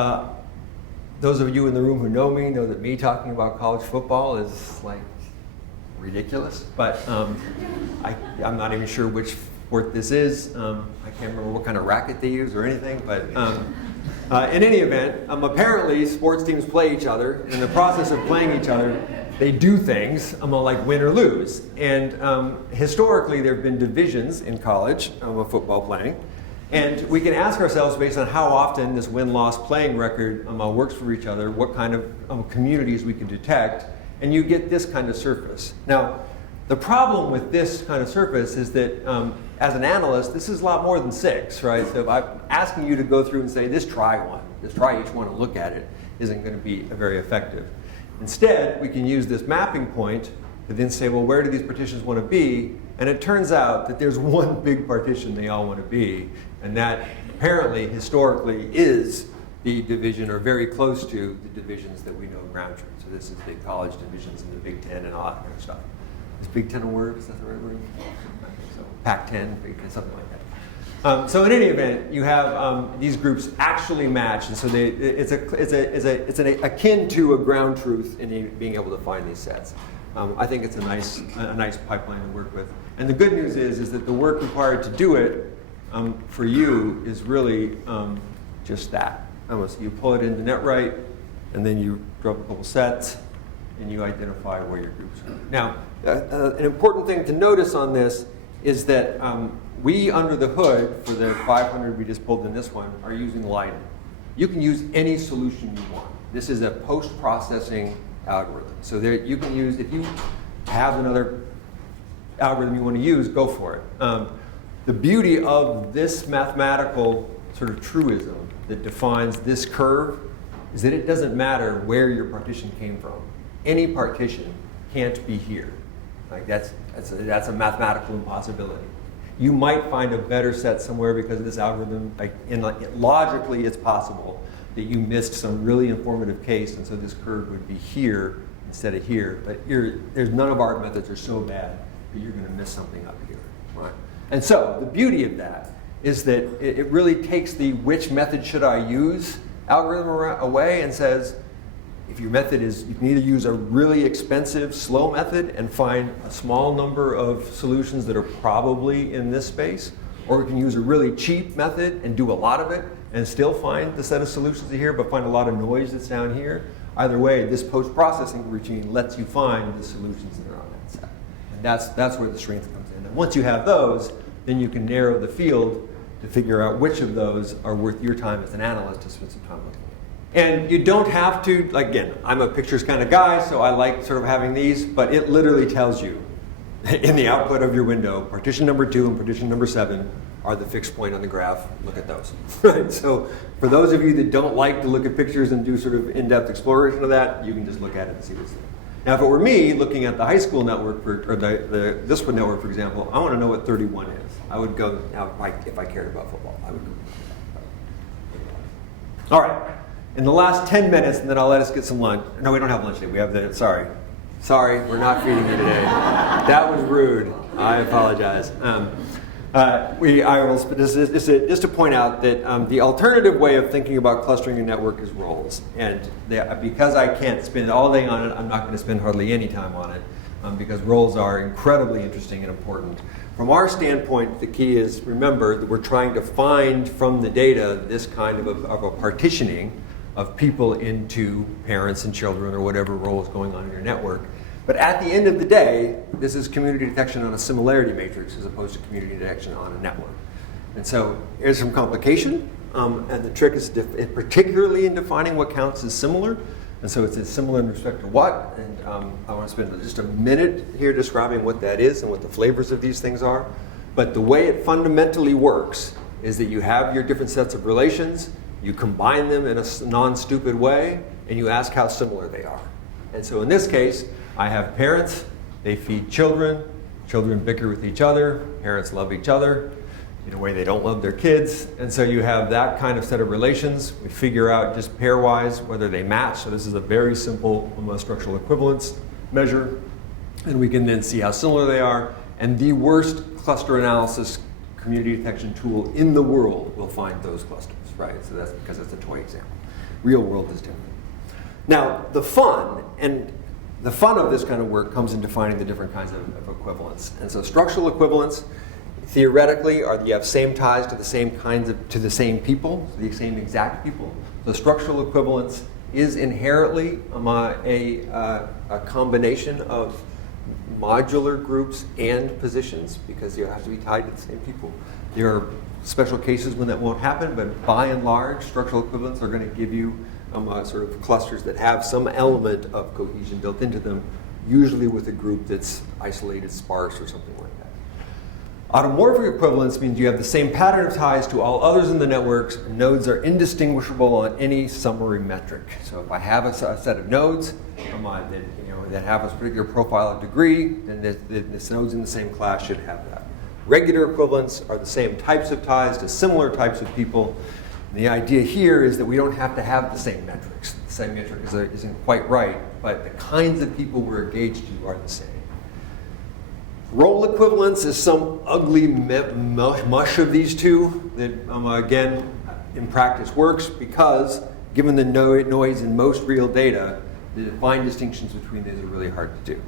those of you in the room who know me know that me talking about college football is like ridiculous. But I'm not even sure which sport this is. I can't remember what kind of racket they use or anything. But in any event, apparently sports teams play each other. In the process of playing each other, they do things like win or lose. And historically, there have been divisions in college of football playing. And we can ask ourselves, based on how often this win-loss playing record works for each other, what kind of communities we can detect. And you get this kind of surface. Now, the problem with this kind of surface is that as an analyst, this is a lot more than 6, right? So if I'm asking you to go through and say, try each one and look at it, isn't going to be very effective. Instead, we can use this mapping point to then say, well, where do these partitions want to be? And it turns out that there's one big partition they all want to be, and that apparently, historically, is the division, or very close to the divisions that we know ground truth. So this is the college divisions in the Big Ten and all that kind of stuff. Is Big Ten a word? Is that the right word? So Pac-10, Big Ten, something like that. So in any event, you have these groups actually match, and so it's akin to a ground truth in being able to find these sets. I think it's a nice pipeline to work with. And the good news is that the work required to do it for you is really just that. So you pull it into NetWrite, and then you draw up a couple sets, and you identify where your groups are. Now, an important thing to notice on this is that we, under the hood, for the 500 we just pulled in this one, are using Leiden. You can use any solution you want. This is a post-processing algorithm. So there, you can use, if you have another algorithm you want to use, go for it. The beauty of this mathematical sort of truism that defines this curve is that it doesn't matter where your partition came from. Any partition can't be here. Like that's a mathematical impossibility. You might find a better set somewhere because of this algorithm. Logically, it's possible that you missed some really informative case, and so this curve would be here instead of here. But there's none of our methods are so bad that you're going to miss something up here, right? And so the beauty of that is that it really takes the which method should I use algorithm away and says, if your method is, you can either use a really expensive, slow method and find a small number of solutions that are probably in this space, or you can use a really cheap method and do a lot of it and still find the set of solutions here, but find a lot of noise that's down here. Either way, this post-processing routine lets you find the solutions that are on that set. And that's where the strength comes in. And once you have those, then you can narrow the field to figure out which of those are worth your time as an analyst to spend some time looking at. And you don't have to, again, I'm a pictures kind of guy, so I like sort of having these, but it literally tells you in the output of your window, partition number 2 and partition number 7 are the fixed point on the graph. Look at those. Right? So for those of you that don't like to look at pictures and do sort of in-depth exploration of that, you can just look at it and see what's there. Now, if it were me looking at the high school network, or this one network, for example, I want to know what 31 is. I would go, now, if I cared about football, I would go. All right, in the last 10 minutes, and then I'll let us get some lunch. No, we don't have lunch today. We have sorry, we're not feeding you today. That was rude. I apologize. Just to point out that the alternative way of thinking about clustering a network is roles. And because I can't spend all day on it, I'm not going to spend hardly any time on it, because roles are incredibly interesting and important. From our standpoint, the key is, remember, that we're trying to find from the data this kind of a partitioning of people into parents and children or whatever role is going on in your network. But at the end of the day, this is community detection on a similarity matrix as opposed to community detection on a network. And so here's some complication, and the trick is particularly in defining what counts as similar. And so it's similar in respect to what, and I want to spend just a minute here describing what that is and what the flavors of these things are. But the way it fundamentally works is that you have your different sets of relations, you combine them in a non-stupid way, and you ask how similar they are. And so in this case, I have parents, they feed children, children bicker with each other, parents love each other in a way they don't love their kids, and so you have that kind of set of relations. We figure out just pairwise whether they match, so this is a very simple structural equivalence measure, and we can then see how similar they are, and the worst cluster analysis community detection tool in the world will find those clusters, right? So that's because it's a toy example. Real world is different. Now, the fun of this kind of work comes in defining the different kinds of equivalence. And so structural equivalence, theoretically, you have same ties to the same people, the same exact people. The structural equivalence is inherently a combination of modular groups and positions, because you have to be tied to the same people. There are special cases when that won't happen, but by and large, structural equivalents are going to give you sort of clusters that have some element of cohesion built into them, usually with a group that's isolated, sparse, or something like that. Automorphic equivalence means you have the same pattern of ties to all others in the networks. Nodes are indistinguishable on any summary metric. So if I have a set of nodes that have a particular profile of degree, then this nodes in the same class should have that. Regular equivalents are the same types of ties to similar types of people. The idea here is that we don't have to have the same metrics. The same metric isn't quite right, but the kinds of people we're engaged to are the same. Role equivalence is some ugly mush of these two that, again, in practice works because, given the noise in most real data, the fine distinctions between these are really hard to do.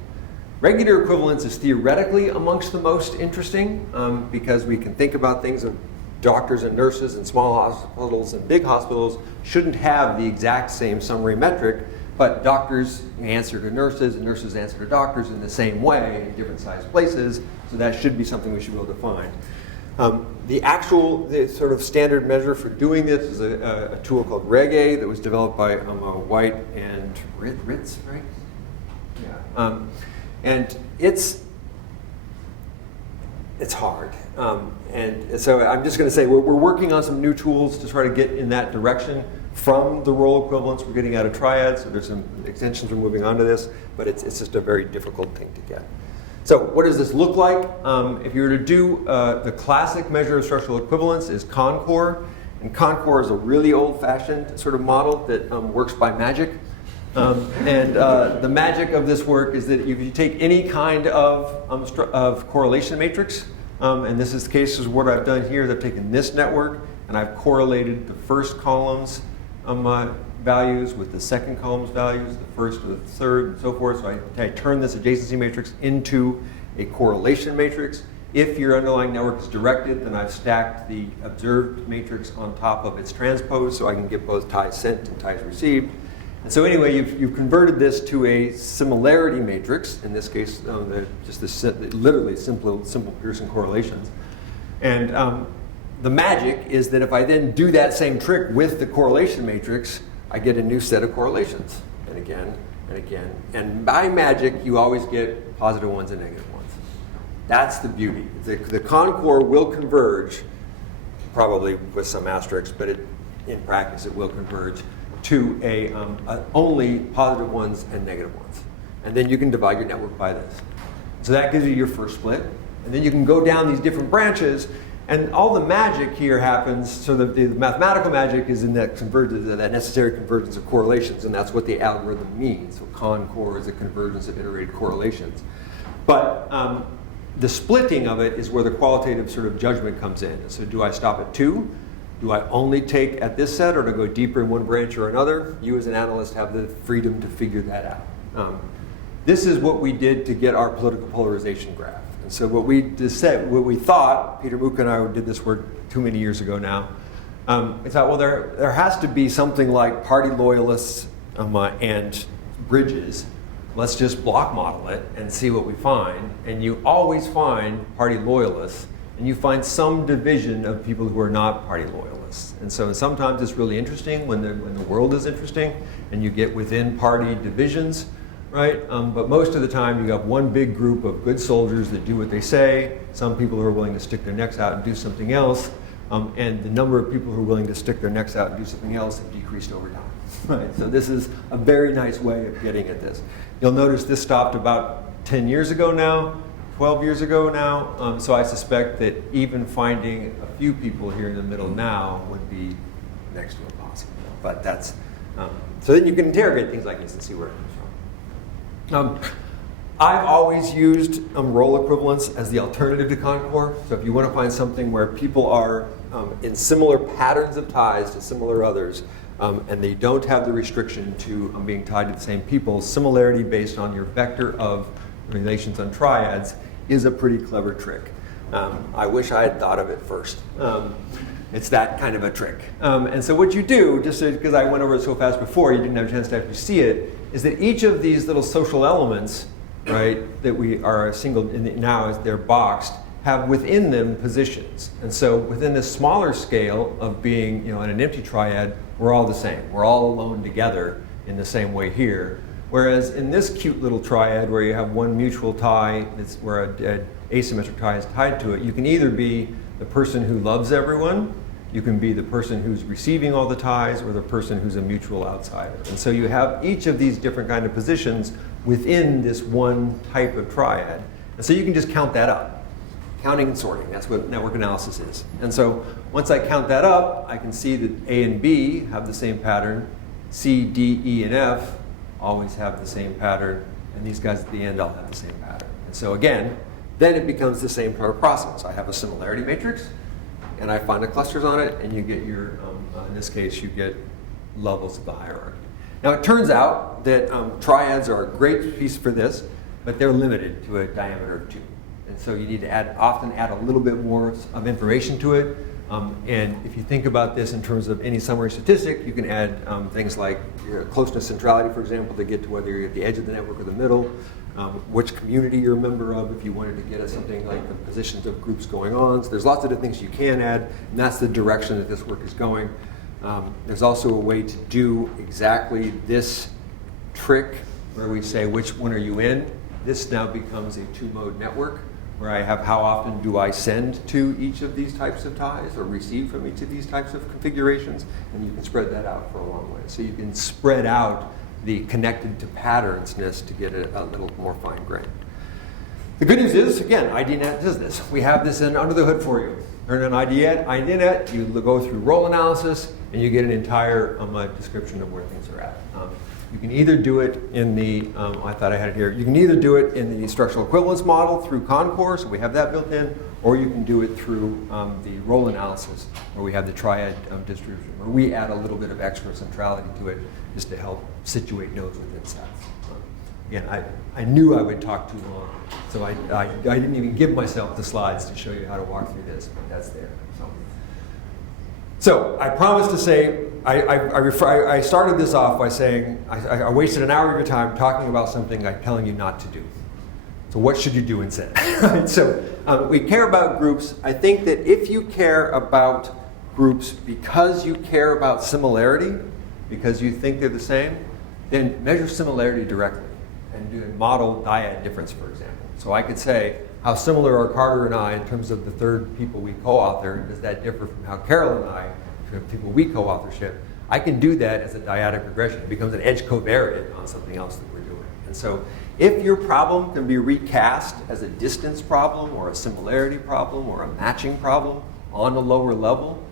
Regular equivalence is theoretically amongst the most interesting because we can think about things of doctors and nurses in small hospitals and big hospitals shouldn't have the exact same summary metric, but doctors answer to nurses and nurses answer to doctors in the same way in different sized places, so that should be something we should be able to find. The sort of standard measure for doing this is a tool called Reg-A that was developed by White and Ritz, right? Yeah. And it's hard. And so I'm just going to say we're working on some new tools to try to get in that direction from the role equivalence we're getting out of triads. So there's some extensions we're moving on to this, but it's just a very difficult thing to get. So what does this look like? If you were to do the classic measure of structural equivalence is Concore. And Concore is a really old-fashioned sort of model that works by magic. The magic of this work is that if you take any kind of correlation matrix, and this is the case of what I've done here, is I've taken this network and I've correlated the first column's values with the second column's values, the first with the third, and so forth. So I turn this adjacency matrix into a correlation matrix. If your underlying network is directed, then I've stacked the observed matrix on top of its transpose, so I can get both ties sent and ties received. And so anyway, you've converted this to a similarity matrix, in this case, literally simple Pearson correlations. And the magic is that if I then do that same trick with the correlation matrix, I get a new set of correlations, and again, and again. And by magic, you always get positive ones and negative ones. That's the beauty. The Concore will converge, probably with some asterisks, but in practice it will converge to only positive ones and negative ones. And then you can divide your network by this. So that gives you your first split. And then you can go down these different branches, and all the magic here happens. So the mathematical magic is in that convergence, that necessary convergence of correlations, and that's what the algorithm means. So concore is a convergence of iterated correlations. But the splitting of it is where the qualitative sort of judgment comes in. So do I stop at 2? Do I only take at this set, or do I go deeper in one branch or another? You as an analyst have the freedom to figure that out. This is what we did to get our political polarization graph. And so what we just said, what we thought, Peter Mook and I did this work too many years ago now, we thought, well, there has to be something like party loyalists and bridges. Let's just block model it and see what we find. And you always find party loyalists, and you find some division of people who are not party loyalists. And so sometimes it's really interesting when the world is interesting, and you get within party divisions, right? But most of the time you have one big group of good soldiers that do what they say, some people who are willing to stick their necks out and do something else, and the number of people who are willing to stick their necks out and do something else have decreased over time. Right? So this is a very nice way of getting at this. You'll notice this stopped about 10 years ago now, 12 years ago now, so I suspect that even finding a few people here in the middle now would be next to impossible. But that's, so then you can interrogate things like this and see where it comes from. I've always used role equivalence as the alternative to concore. So if you want to find something where people are in similar patterns of ties to similar others, and they don't have the restriction to being tied to the same people, similarity based on your vector of relations on triads is a pretty clever trick. I wish I had thought of it first. It's that kind of a trick. And so what you do, just because I went over it so fast before, you didn't have a chance to actually see it, is that each of these little social elements, right, that we are single now as they're boxed, have within them positions. And so within this smaller scale of being, in an empty triad, we're all the same. We're all alone together in the same way here. Whereas in this cute little triad where you have one mutual tie, where an asymmetric tie is tied to it, you can either be the person who loves everyone, you can be the person who's receiving all the ties, or the person who's a mutual outsider. And so you have each of these different kind of positions within this one type of triad. And so you can just count that up. Counting and sorting, that's what network analysis is. And so once I count that up, I can see that A and B have the same pattern, C, D, E, and F always have the same pattern, and these guys at the end all have the same pattern. And so again, then it becomes the same sort of process. I have a similarity matrix, and I find the clusters on it, and you get your, in this case, you get levels of the hierarchy. Now it turns out that triads are a great piece for this, but they're limited to a diameter of 2. And so you need to often add a little bit more of information to it. And if you think about this in terms of any summary statistic, you can add things like your closeness centrality, for example, to get to whether you're at the edge of the network or the middle, which community you're a member of, if you wanted to get at something like the positions of groups going on. So there's lots of different things you can add, and that's the direction that this work is going. There's also a way to do exactly this trick where we say, which one are you in? This now becomes a 2-mode network, where I have how often do I send to each of these types of ties or receive from each of these types of configurations, and you can spread that out for a long way. So you can spread out the connected to patternsness to get a little more fine grained. The good news is, again, IDNet does this. We have this under the hood for you. Turn on IDNet, you go through role analysis, and you get an entire description of where things are at. You can either do it in the, I thought I had it here, you can either do it in the structural equivalence model through Concore, so we have that built in, or you can do it through the role analysis, where we have the triad distribution, where we add a little bit of extra centrality to it just to help situate nodes within sets. Again, I knew I would talk too long, so I didn't even give myself the slides to show you how to walk through this, but that's there. So I promised to say, I started this off by saying I wasted an hour of your time talking about something I'm telling you not to do. So what should you do instead? Right? So we care about groups. I think that if you care about groups because you care about similarity, because you think they're the same, then measure similarity directly and do a model dyad difference, for example. So I could say, how similar are Carter and I in terms of the third people we co-author? Does that differ from how Carol and I, the people we co-authorship? I can do that as a dyadic regression. It becomes an edge covariate on something else that we're doing. And so if your problem can be recast as a distance problem or a similarity problem or a matching problem on a lower level,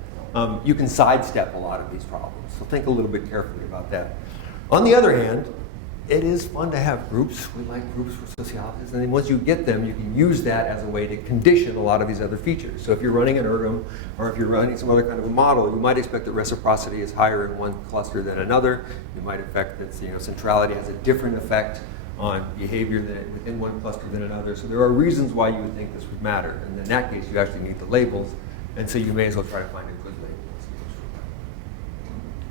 you can sidestep a lot of these problems. So think a little bit carefully about that. On the other hand, it is fun to have groups. We like groups for sociologists. And then once you get them, you can use that as a way to condition a lot of these other features. So if you're running an ergom, or if you're running some other kind of a model, you might expect that reciprocity is higher in one cluster than another. You might expect that centrality has a different effect on behavior within one cluster than another. So there are reasons why you would think this would matter. And in that case, you actually need the labels. And so you may as well try to find a good label.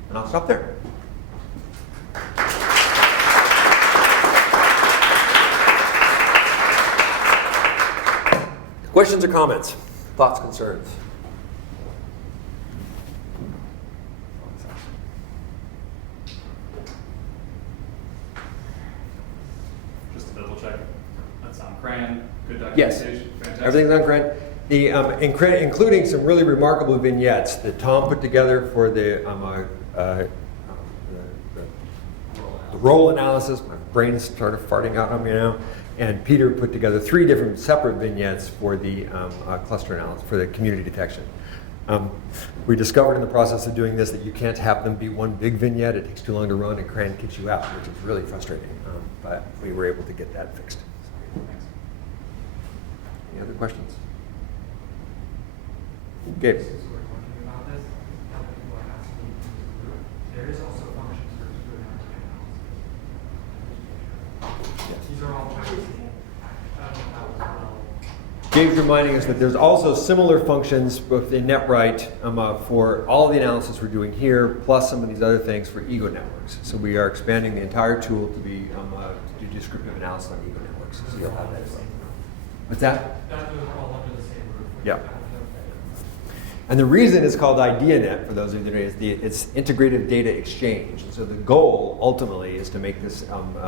And I'll stop there. Questions or comments? Thoughts, concerns? Just to double check, that's on CRAN, good Yes, documentation, fantastic. everything's on CRAN. Including some really remarkable vignettes that Tom put together for the role analysis. My brain's started farting out on me now. And Peter put together 3 different separate vignettes for the cluster analysis, for the community detection. We discovered in the process of doing this that you can't have them be one big vignette. It takes too long to run, and CRAN kicks you out, which is really frustrating. But we were able to get that fixed. Thanks. Any other questions? Gabe? Since we're talking about this, how many people are asking to do it? There is also functions for fluid analysis. Yes. These are all ways. I don't know if that was well. Gabe's reminding us that there's also similar functions both in NetWrite for all the analysis we're doing here, plus some of these other things for ego networks. So we are expanding the entire tool to be to do descriptive analysis on ego networks. So you'll have that as well. What's that? That goes all under the same roof. Yeah. And the reason it's called IdeaNet, for those of you who know, it's integrative data exchange. And so the goal, ultimately, is to make this,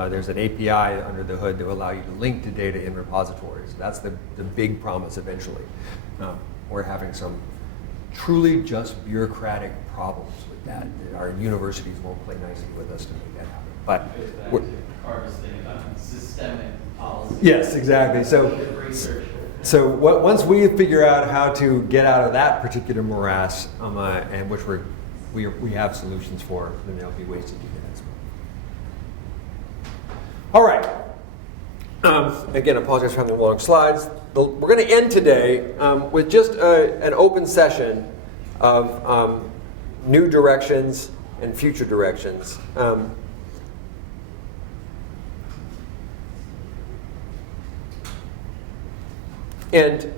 there's an API under the hood to allow you to link to data in repositories. That's the big promise eventually. We're having some truly just bureaucratic problems with that. Our universities won't play nicely with us to make that happen. But Harvesting systemic policy. yes, exactly. So once we figure out how to get out of that particular morass, and which we have solutions for, then there'll be ways to do that as well. All right. Again, I apologize for having the long slides. We're going to end today with just an open session of new directions and future directions. And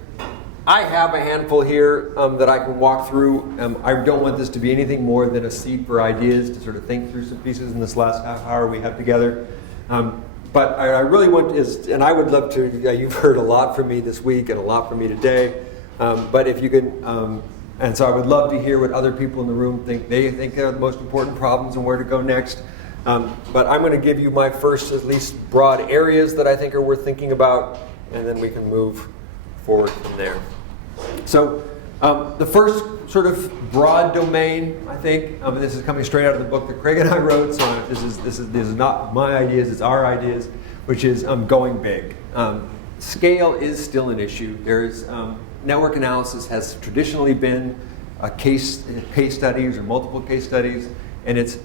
I have a handful here that I can walk through. I don't want this to be anything more than a seed for ideas to sort of think through some pieces in this last half hour we have together. But I really want and I would love to, you've heard a lot from me this week and a lot from me today. But if you can, and so I would love to hear what other people in the room think are the most important problems and where to go next. But I'm going to give you my first, at least, broad areas that I think are worth thinking about, and then we can move forward from there. So the first sort of broad domain, I think, and this is coming straight out of the book that Craig and I wrote, so this is not my ideas, it's our ideas, which is going big. Scale is still an issue. There's network analysis has traditionally been case studies or multiple case studies, and it's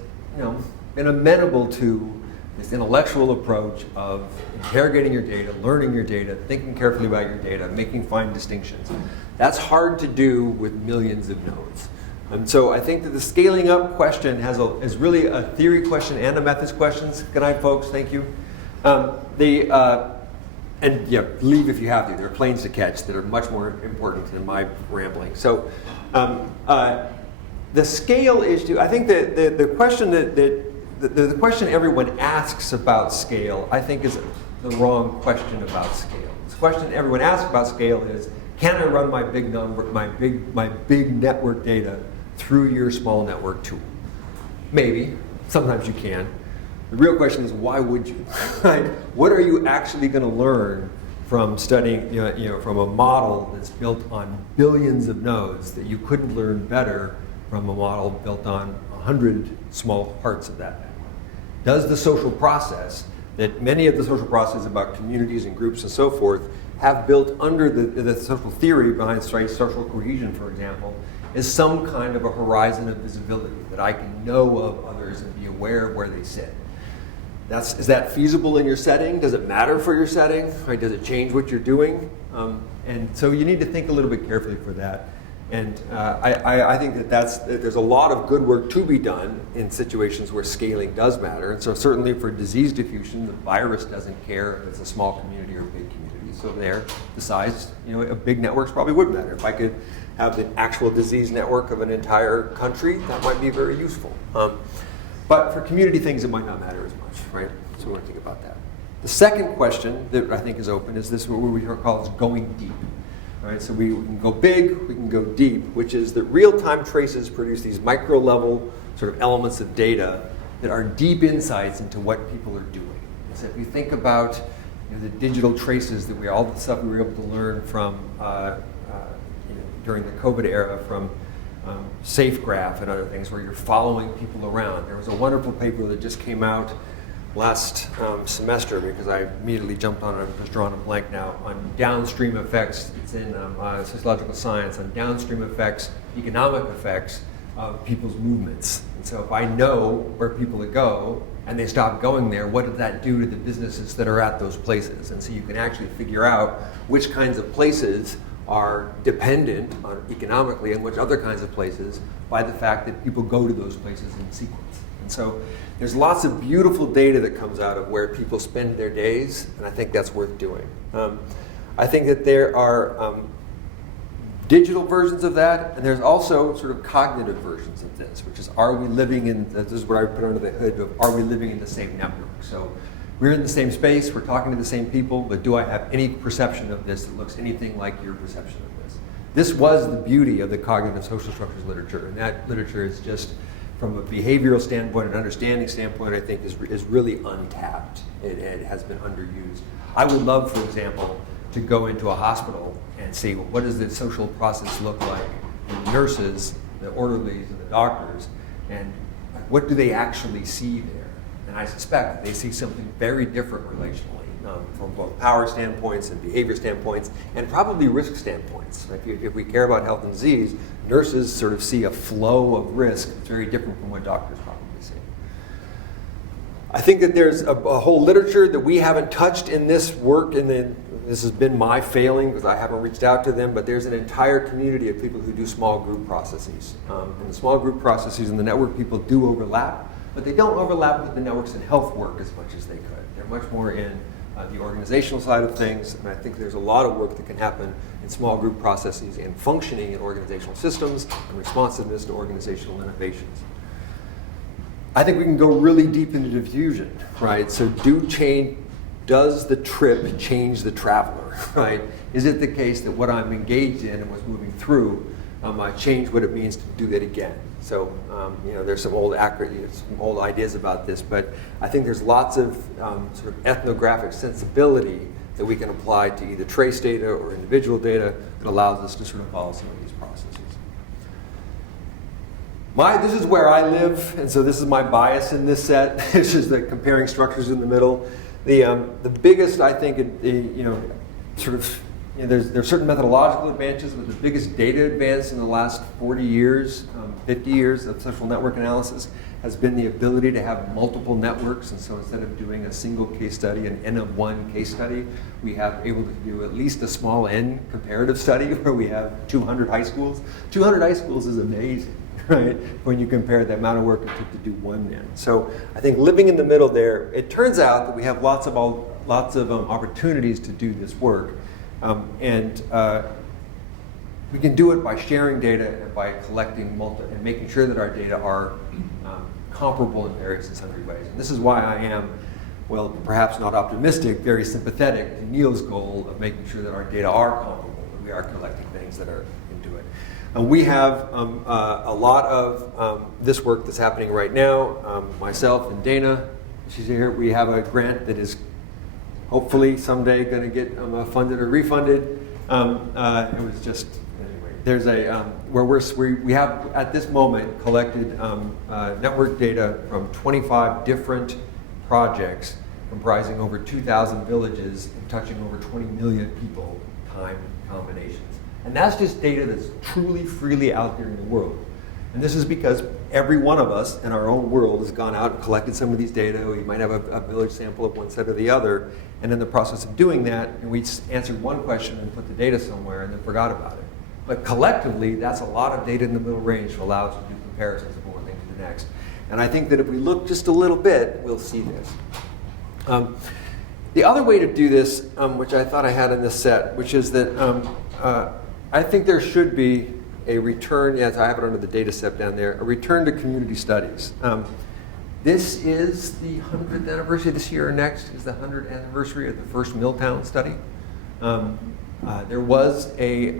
been amenable to this intellectual approach of interrogating your data, learning your data, thinking carefully about your data, making fine distinctions. That's hard to do with millions of nodes. And so I think that the scaling up question is really a theory question and a methods question. Good night, folks. Thank you. And leave if you have to. There are planes to catch that are much more important than my rambling. So the scale issue, I think the question the question everyone asks about scale, I think, is the wrong question about scale. The question everyone asks about scale is, can I run my big network data through your small network tool? Maybe. Sometimes you can. The real question is, why would you? Right? What are you actually going to learn from studying, from a model that's built on billions of nodes that you couldn't learn better from a model built on 100 small parts of that network? Does the social process that many of the social processes about communities and groups and so forth have built under the social theory behind social cohesion, for example, is some kind of a horizon of visibility that I can know of others and be aware of where they sit. Is that feasible in your setting? Does it matter for your setting? Right? Does it change what you're doing? And so you need to think a little bit carefully for that. And I think that there's a lot of good work to be done in situations where scaling does matter. And so certainly for disease diffusion, the virus doesn't care if it's a small community or a big community. So there, the size, a big networks probably would matter. If I could have the actual disease network of an entire country, that might be very useful. But for community things, it might not matter as much, right? So we want to think about that. The second question that I think is open is this, what we call is going deep. Right, so we can go big, we can go deep, which is that real-time traces produce these micro-level sort of elements of data that are deep insights into what people are doing. So if you think about the digital traces that all the stuff we were able to learn from during the COVID era from SafeGraph and other things where you're following people around. There was a wonderful paper that just came out last semester, because I immediately jumped on it, I'm just drawing a blank now, on downstream effects. It's in sociological science, on downstream effects, economic effects of people's movements. And so if I know where people go and they stop going there, what does that do to the businesses that are at those places? And so you can actually figure out which kinds of places are dependent on economically and which other kinds of places by the fact that people go to those places in sequence. And so there's lots of beautiful data that comes out of where people spend their days, and I think that's worth doing. I think that there are digital versions of that, and there's also sort of cognitive versions of this, which is, are we living in, this is what I put under the hood of, are we living in the same network? So we're in the same space, we're talking to the same people, but do I have any perception of this that looks anything like your perception of this? This was the beauty of the cognitive social structures literature, and that literature is just, from a behavioral standpoint, an understanding standpoint, I think is really untapped. It has been underused. I would love, for example, to go into a hospital and see, well, what does the social process look like in the nurses, the orderlies, and the doctors, and what do they actually see there? And I suspect they see something very different relationally, from both power standpoints and behavior standpoints, and probably risk standpoints. If we care about health and disease, nurses sort of see a flow of risk that's very different from what doctors probably see. I think that there's a whole literature that we haven't touched in this work, and this has been my failing because I haven't reached out to them, but there's an entire community of people who do small group processes. And the small group processes and the network people do overlap, but they don't overlap with the networks and health work as much as they could. They're much more in the organizational side of things, and I think there's a lot of work that can happen in small group processes and functioning in organizational systems and responsiveness to organizational innovations. I think we can go really deep into diffusion, right? So does the trip change the traveler, right? Is it the case that what I'm engaged in and what's moving through change what it means to do that again? So, there's some old ideas about this, but I think there's lots of sort of ethnographic sensibility that we can apply to either trace data or individual data that allows us to sort of follow some of these processes. This is where I live, and so this is my bias in this set. This is the comparing structures in the middle. The biggest, I think, there's certain methodological advantages, but the biggest data advance in the last 40 years, 50 years of social network analysis has been the ability to have multiple networks. And so instead of doing a single case study, an N of 1 case study, we have able to do at least a small N comparative study where we have 200 high schools. 200 high schools is amazing, right? When you compare the amount of work it took to do one N. So I think living in the middle there, it turns out that we have lots of opportunities to do this work. We can do it by sharing data and by collecting and making sure that our data are comparable in various and sundry ways. And this is why I am, well, perhaps not optimistic, very sympathetic to Neil's goal of making sure that our data are comparable, that we are collecting things that are into it. We have a lot of this work that's happening right now. Myself and Dana, she's here. We have a grant that is hopefully someday going to get funded or refunded. It was just, anyway, there's where we have at this moment collected network data from 25 different projects comprising over 2,000 villages and touching over 20 million people, time combinations. And that's just data that's truly freely out there in the world. And this is because every one of us in our own world has gone out and collected some of these data. We might have a village sample of one set or the other. And in the process of doing that, we answered one question and put the data somewhere and then forgot about it. But collectively, that's a lot of data in the middle range to allow us to do comparisons of one thing to the next. And I think that if we look just a little bit, we'll see this. The other way to do this, which I thought I had in this set, which is that I think there should be a return, as I have it under the data set down there, a return to community studies. This is the 100th anniversary this year, or next is the 100th anniversary of the first Milltown study. There was a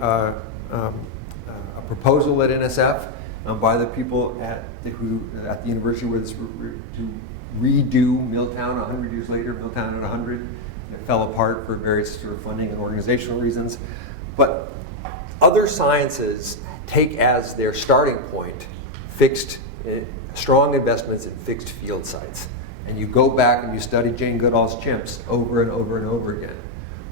proposal at NSF by the people at the university where this to redo Milltown 100 years later, Milltown at 100. It fell apart for various sort of funding and organizational reasons. But other sciences take as their starting point fixed, strong investments in fixed field sites. And you go back and you study Jane Goodall's chimps over and over and over again,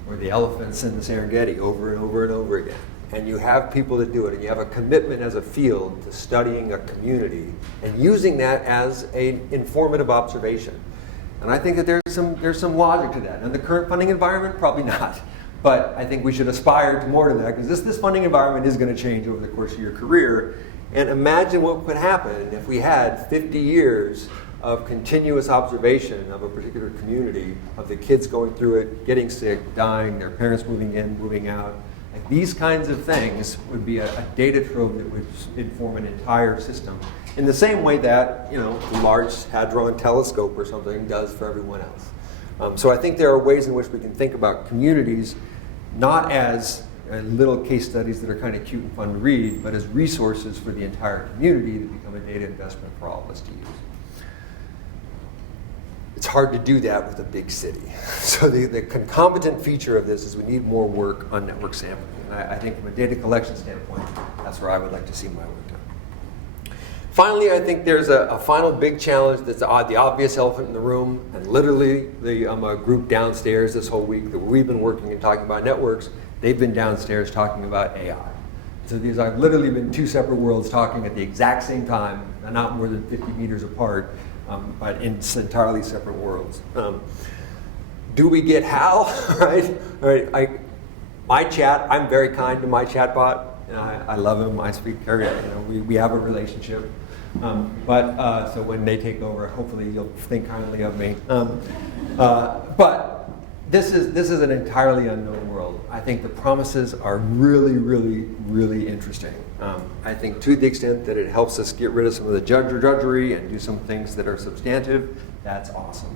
or the elephants in the Serengeti over and over and over again. And you have people that do it, and you have a commitment as a field to studying a community and using that as an informative observation. And I think that there's some logic to that. In the current funding environment, probably not. But I think we should aspire to more to that, because this funding environment is going to change over the course of your career. And imagine what could happen if we had 50 years of continuous observation of a particular community, of the kids going through it, getting sick, dying, their parents moving in, moving out. Like these kinds of things would be a data trove that would inform an entire system in the same way that, the Large Hadron Telescope or something does for everyone else. So I think there are ways in which we can think about communities not as little case studies that are kind of cute and fun to read, but as resources for the entire community to become a data investment for all of us to use. It's hard to do that with a big city. So the concomitant feature of this is we need more work on network sampling. And I think from a data collection standpoint, that's where I would like to see my work done. Finally, I think there's a final big challenge that's the obvious elephant in the room, and literally the group downstairs this whole week that we've been working and talking about networks, they've been downstairs talking about AI. So these have literally been two separate worlds talking at the exact same time, not more than 50 meters apart, but in entirely separate worlds. Do we get how? Right? My chat, I'm very kind to my chatbot. I love him. I speak, we have a relationship. So when they take over, hopefully you'll think kindly of me. But this is an entirely unknown world. I think the promises are really, really, really interesting. I think to the extent that it helps us get rid of some of the drudgery and do some things that are substantive, that's awesome.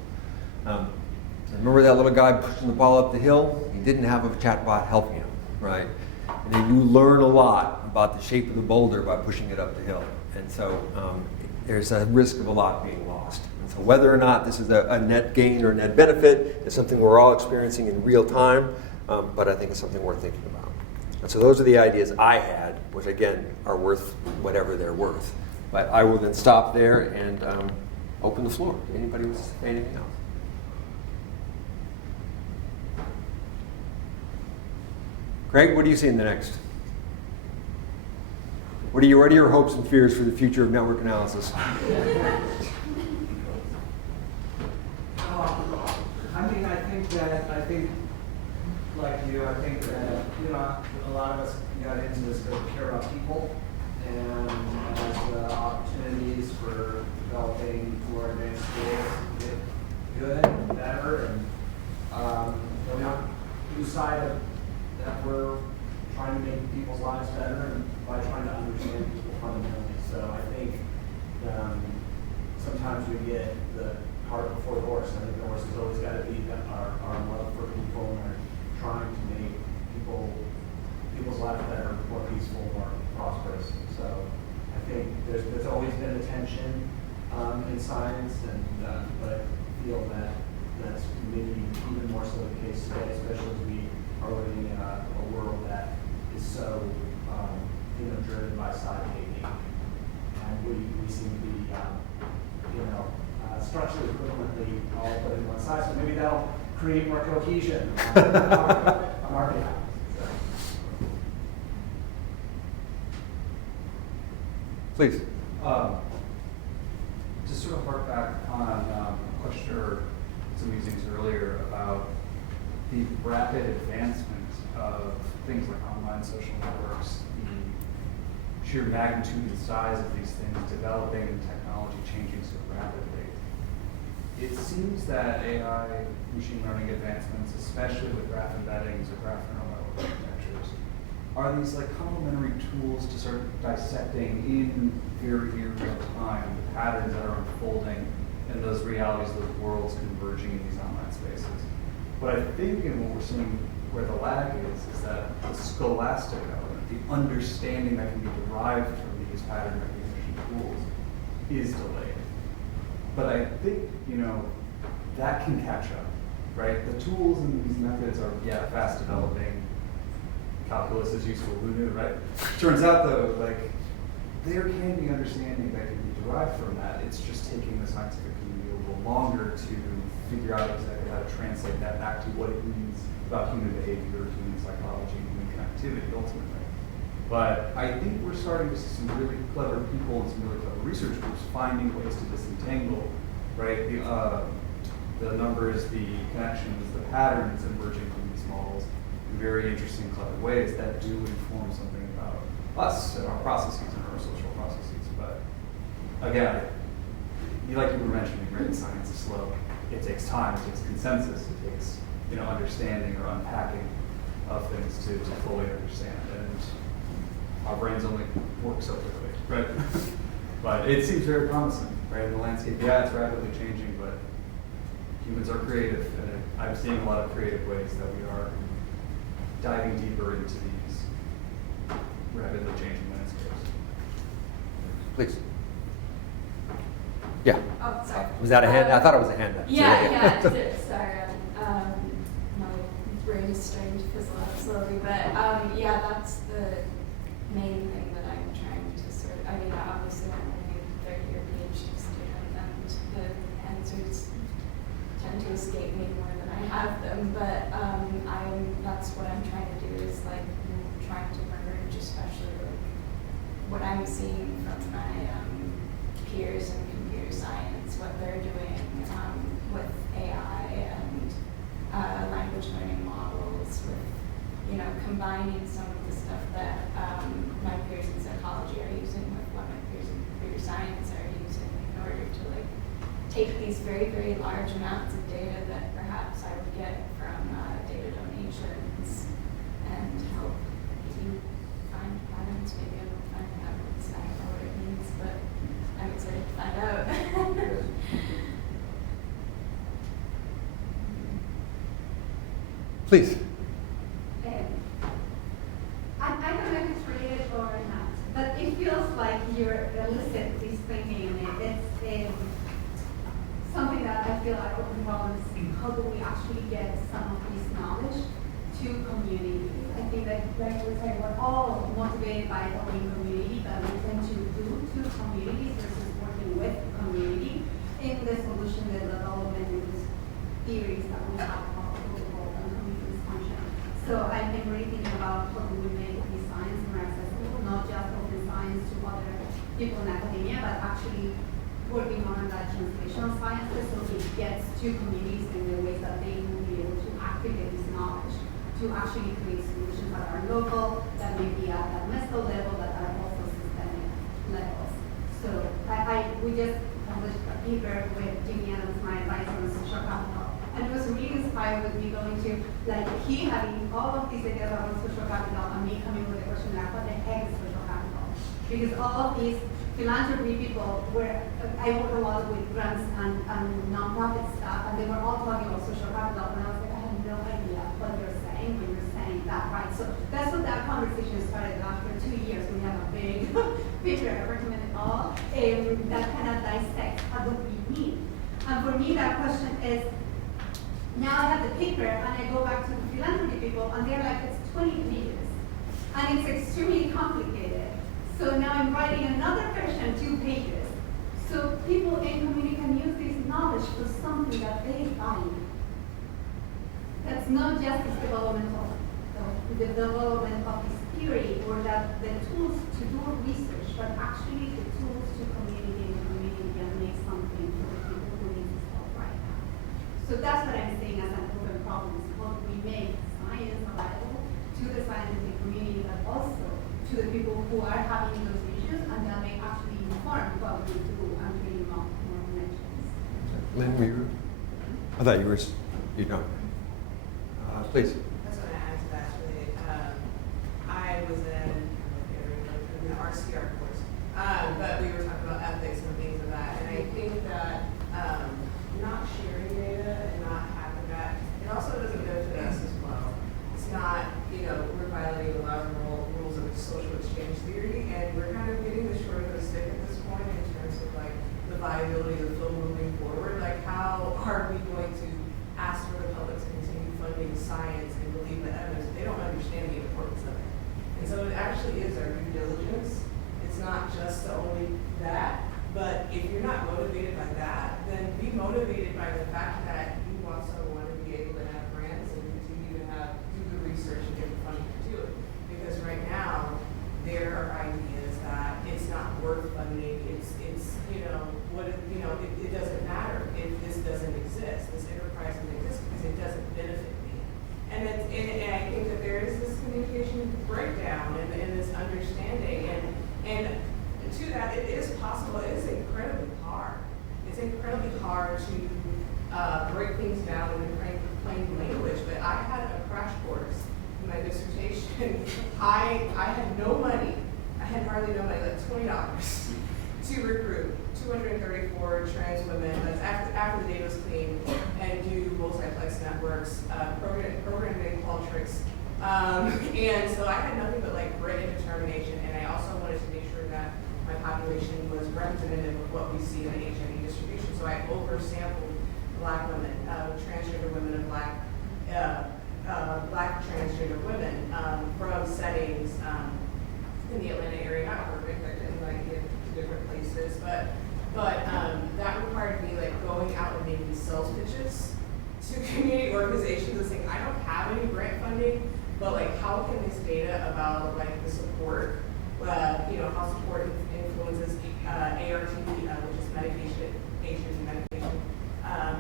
Remember that little guy pushing the ball up the hill? He didn't have a chatbot helping him, right? And then you learn a lot about the shape of the boulder by pushing it up the hill. And so there's a risk of a lot being lost. And so whether or not this is a net gain or a net benefit is something we're all experiencing in real time, but I think it's something worth thinking about. And so those are the ideas I had, which again are worth whatever they're worth. But I will then stop there and open the floor. Anybody wants to say anything else? Craig, what do you see in the next? What are your hopes and fears for the future of network analysis? I think, like you, I think that, a lot of us got into this because we care about people, and as the opportunities for developing more advanced skills get good and better, and we don't lose sight of that we're trying to make people's lives better and by trying to understand people fundamentally. So I think sometimes we get the cart before the horse. I think the horse has always got to be our love for people and our trying to make people's lives better, more peaceful, more prosperous. So I think there's always been a tension in science, and but I feel that that's maybe even more so the case today, especially as we are living in a world that is so driven by side hating, and we seem to be structurally equivalently all put in one size. So maybe that'll create more cohesion on our behalf. Please. Just sort of hark back on a question or some musings earlier about the rapid advancement of things like online social networks, the sheer magnitude and size of these things developing and technology changing so rapidly. It seems that AI, machine learning advancements, especially with graph embeddings or graph neural network architectures, are these like complementary tools to start dissecting in very, very real time the patterns that are unfolding and those realities, those worlds converging in these online spaces. But I think in what we're seeing where the lag is that the scholastic element, the understanding that can be derived from these pattern recognition tools is delayed. But I think, that can catch up, right? The tools and these methods are, fast developing. Calculus is useful, who knew, right? Turns out though, there can be understanding that can be derived from that. It's just taking the scientific community a little longer to figure out exactly how to translate that back to what it means about human behavior, human psychology, human connectivity ultimately. But I think we're starting to see some really clever people and some really clever research groups finding ways to disentangle, right? The numbers, the connections, the patterns emerging from these models in very interesting, clever ways that do inform something about us and our processes and our social processes. But again, like you were mentioning, right? Science is slow. It takes time. It takes consensus. It takes understanding or unpacking of things to fully understand. And our brains only work so quickly, right? But it seems very promising, right? The landscape, it's rapidly changing, but humans are creative, and I'm seeing a lot of creative ways that we are diving deeper into these rapidly changing landscapes. Please. Yeah. Oh, sorry. Was that a hand? I thought it was a hand up. Yeah, it is. Sorry. My brain is starting to fizzle out slowly. But that's the main thing that I'm trying to obviously I'm a third-year PhD student, and the answers tend to escape me more than I have them. But that's what I'm trying to do is trying to merge, especially what I'm seeing from my peers in computer science, what they're doing with AI and language learning models, with combining some of the stuff that my peers in psychology are using with what my peers in computer science are using in order to take these very, very large amounts of data that perhaps I would get from data donations and help you find patterns. Maybe I will find patterns. I don't know what it means, but I'm excited to find out. Please. I don't know if it's related or not, but it feels like you're elicit this thinking in it. It's something that I feel like involves how do we actually get some of this knowledge to community. I think that, like we say, we're all motivated by opening community, but we tend to do to communities versus working with community in the solution development and these theories that we have about protocol and community dysfunction. So I've been really thinking about how do we make these science more accessible, not just open science to other people in academia, but actually working on that translational sciences so it gets to communities in the ways that they will be able to activate this knowledge to actually create solutions that are local, that may be at that meso level, that are also systemic levels. So we just published a paper with Jimmy Adams, my advisor on social capital, and it was really inspired with me going to, he having all of these ideas about social capital and me coming with the question like, what the heck is social capital? Because all of these philanthropy people I work a lot with grants and nonprofit stuff, and they were all talking about social capital, and I was like, I have no idea what you're saying when you're saying that, right? So that's what that conversation started. After 2 years, we have a big paper, I recommend it all, that kind of dissects what we need. And for me, that question is, now I have the paper, and I go back to the philanthropy people, and they're like, it's 20 pages, and it's extremely complicated. So now I'm writing another version, 2 pages. So people in community can use this knowledge for something that they value. That's not just this development of the development of this theory or that the tools to do research, but actually the tools to community and community can make something for the people who need this help right now. So that's what I'm saying as an open problem. Is how do we make science available to the scientific community, but also to the people who are having those issues, and that may actually inform what we do and bring more connections. Lynn, were you? I thought you were. You know. Please. I just want to add to that, really. I was in the RCR course, but we were talking about ethics and things of that. And I think that not sharing data and not having that, it also doesn't benefit us as well. It's not, we're violating a lot of the rules of social exchange theory, and we're kind of getting the short of the stick at this point in terms of like the viability of the field moving forward. Like, how are we going to ask for the public to continue funding science and believe the evidence? They don't understand the importance of it. And so it actually is our due diligence. It's not just only that, but if you're not motivated by that, then be motivated by the fact that you want someone to be able to have grants and continue to do the research and get the funding to do it. Because right now, there are ideas that it's not worth funding. It doesn't matter if this doesn't exist. This enterprise doesn't exist because it doesn't benefit me. And I think that there is this communication breakdown and this understanding. And to that, it is possible. It is incredibly hard. It's incredibly hard to break things down in plain language. But I had a crash course in my dissertation. I had no money. I had hardly no money, like $20 to recruit 234 trans women. That's after the data was clean, and do multiplex networks, programming Qualtrics. And so I had nothing but like grit and determination, and I also wanted to make sure that my population was representative of what we see in the HIV distribution. So I oversampled Black women, transgender women, and Black transgender women from settings in the Atlanta area. Not perfect, I didn't like get to different places, but that required me like going out and making sales pitches to community organizations and saying, I don't have any grant funding, but like how can this data about like the support, how support influences ART, which is medication, HIV medication,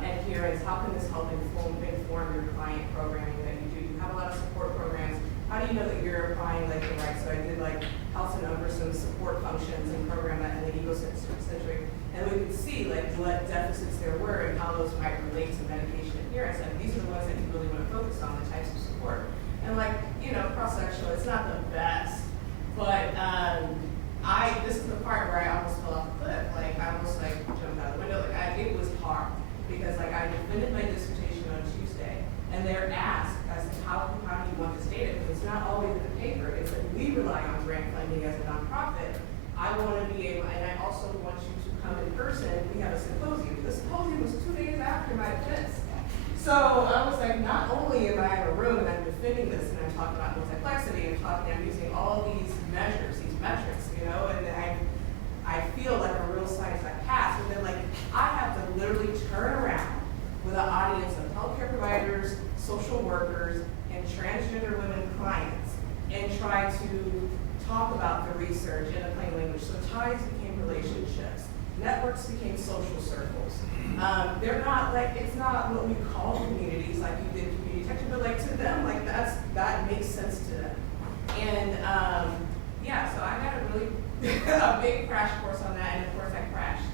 adherence, how can this help inform your client programming that you do? You have a lot of support programs. How do you know that you're applying like the right? So I did like health and number some support functions and program that in the egocentric, and we could see like what deficits there were and how those might relate to medication adherence. And these are the ones that you really want to focus on, the types of support. And like, cross-sectional, it's not the best, but this is the part where I almost fell off the cliff. Like I almost like jumped out the window. Like it was hard because like I defended my dissertation on Tuesday, and they're asked as to how do you want this data? Because it's not always in the paper. It's that we rely on grant funding as a nonprofit. I want to be able, and I also want you to come in person. We have a symposium. The symposium was 2 days after my defense. So I was like, not only am I in a room and I'm defending this and I'm talking about multiplexity, I'm using all these measures, these metrics, and I feel like a real science I pass. And then like I have to literally turn around with an audience of healthcare providers, social workers, and transgender women clients and try to talk about the research in a plain language. So ties became relationships. Networks became social circles. They're not like, it's not what we call communities like you did community detection, but like to them, like that makes sense to them. And so I had a really a big crash course on that, and of course I crashed.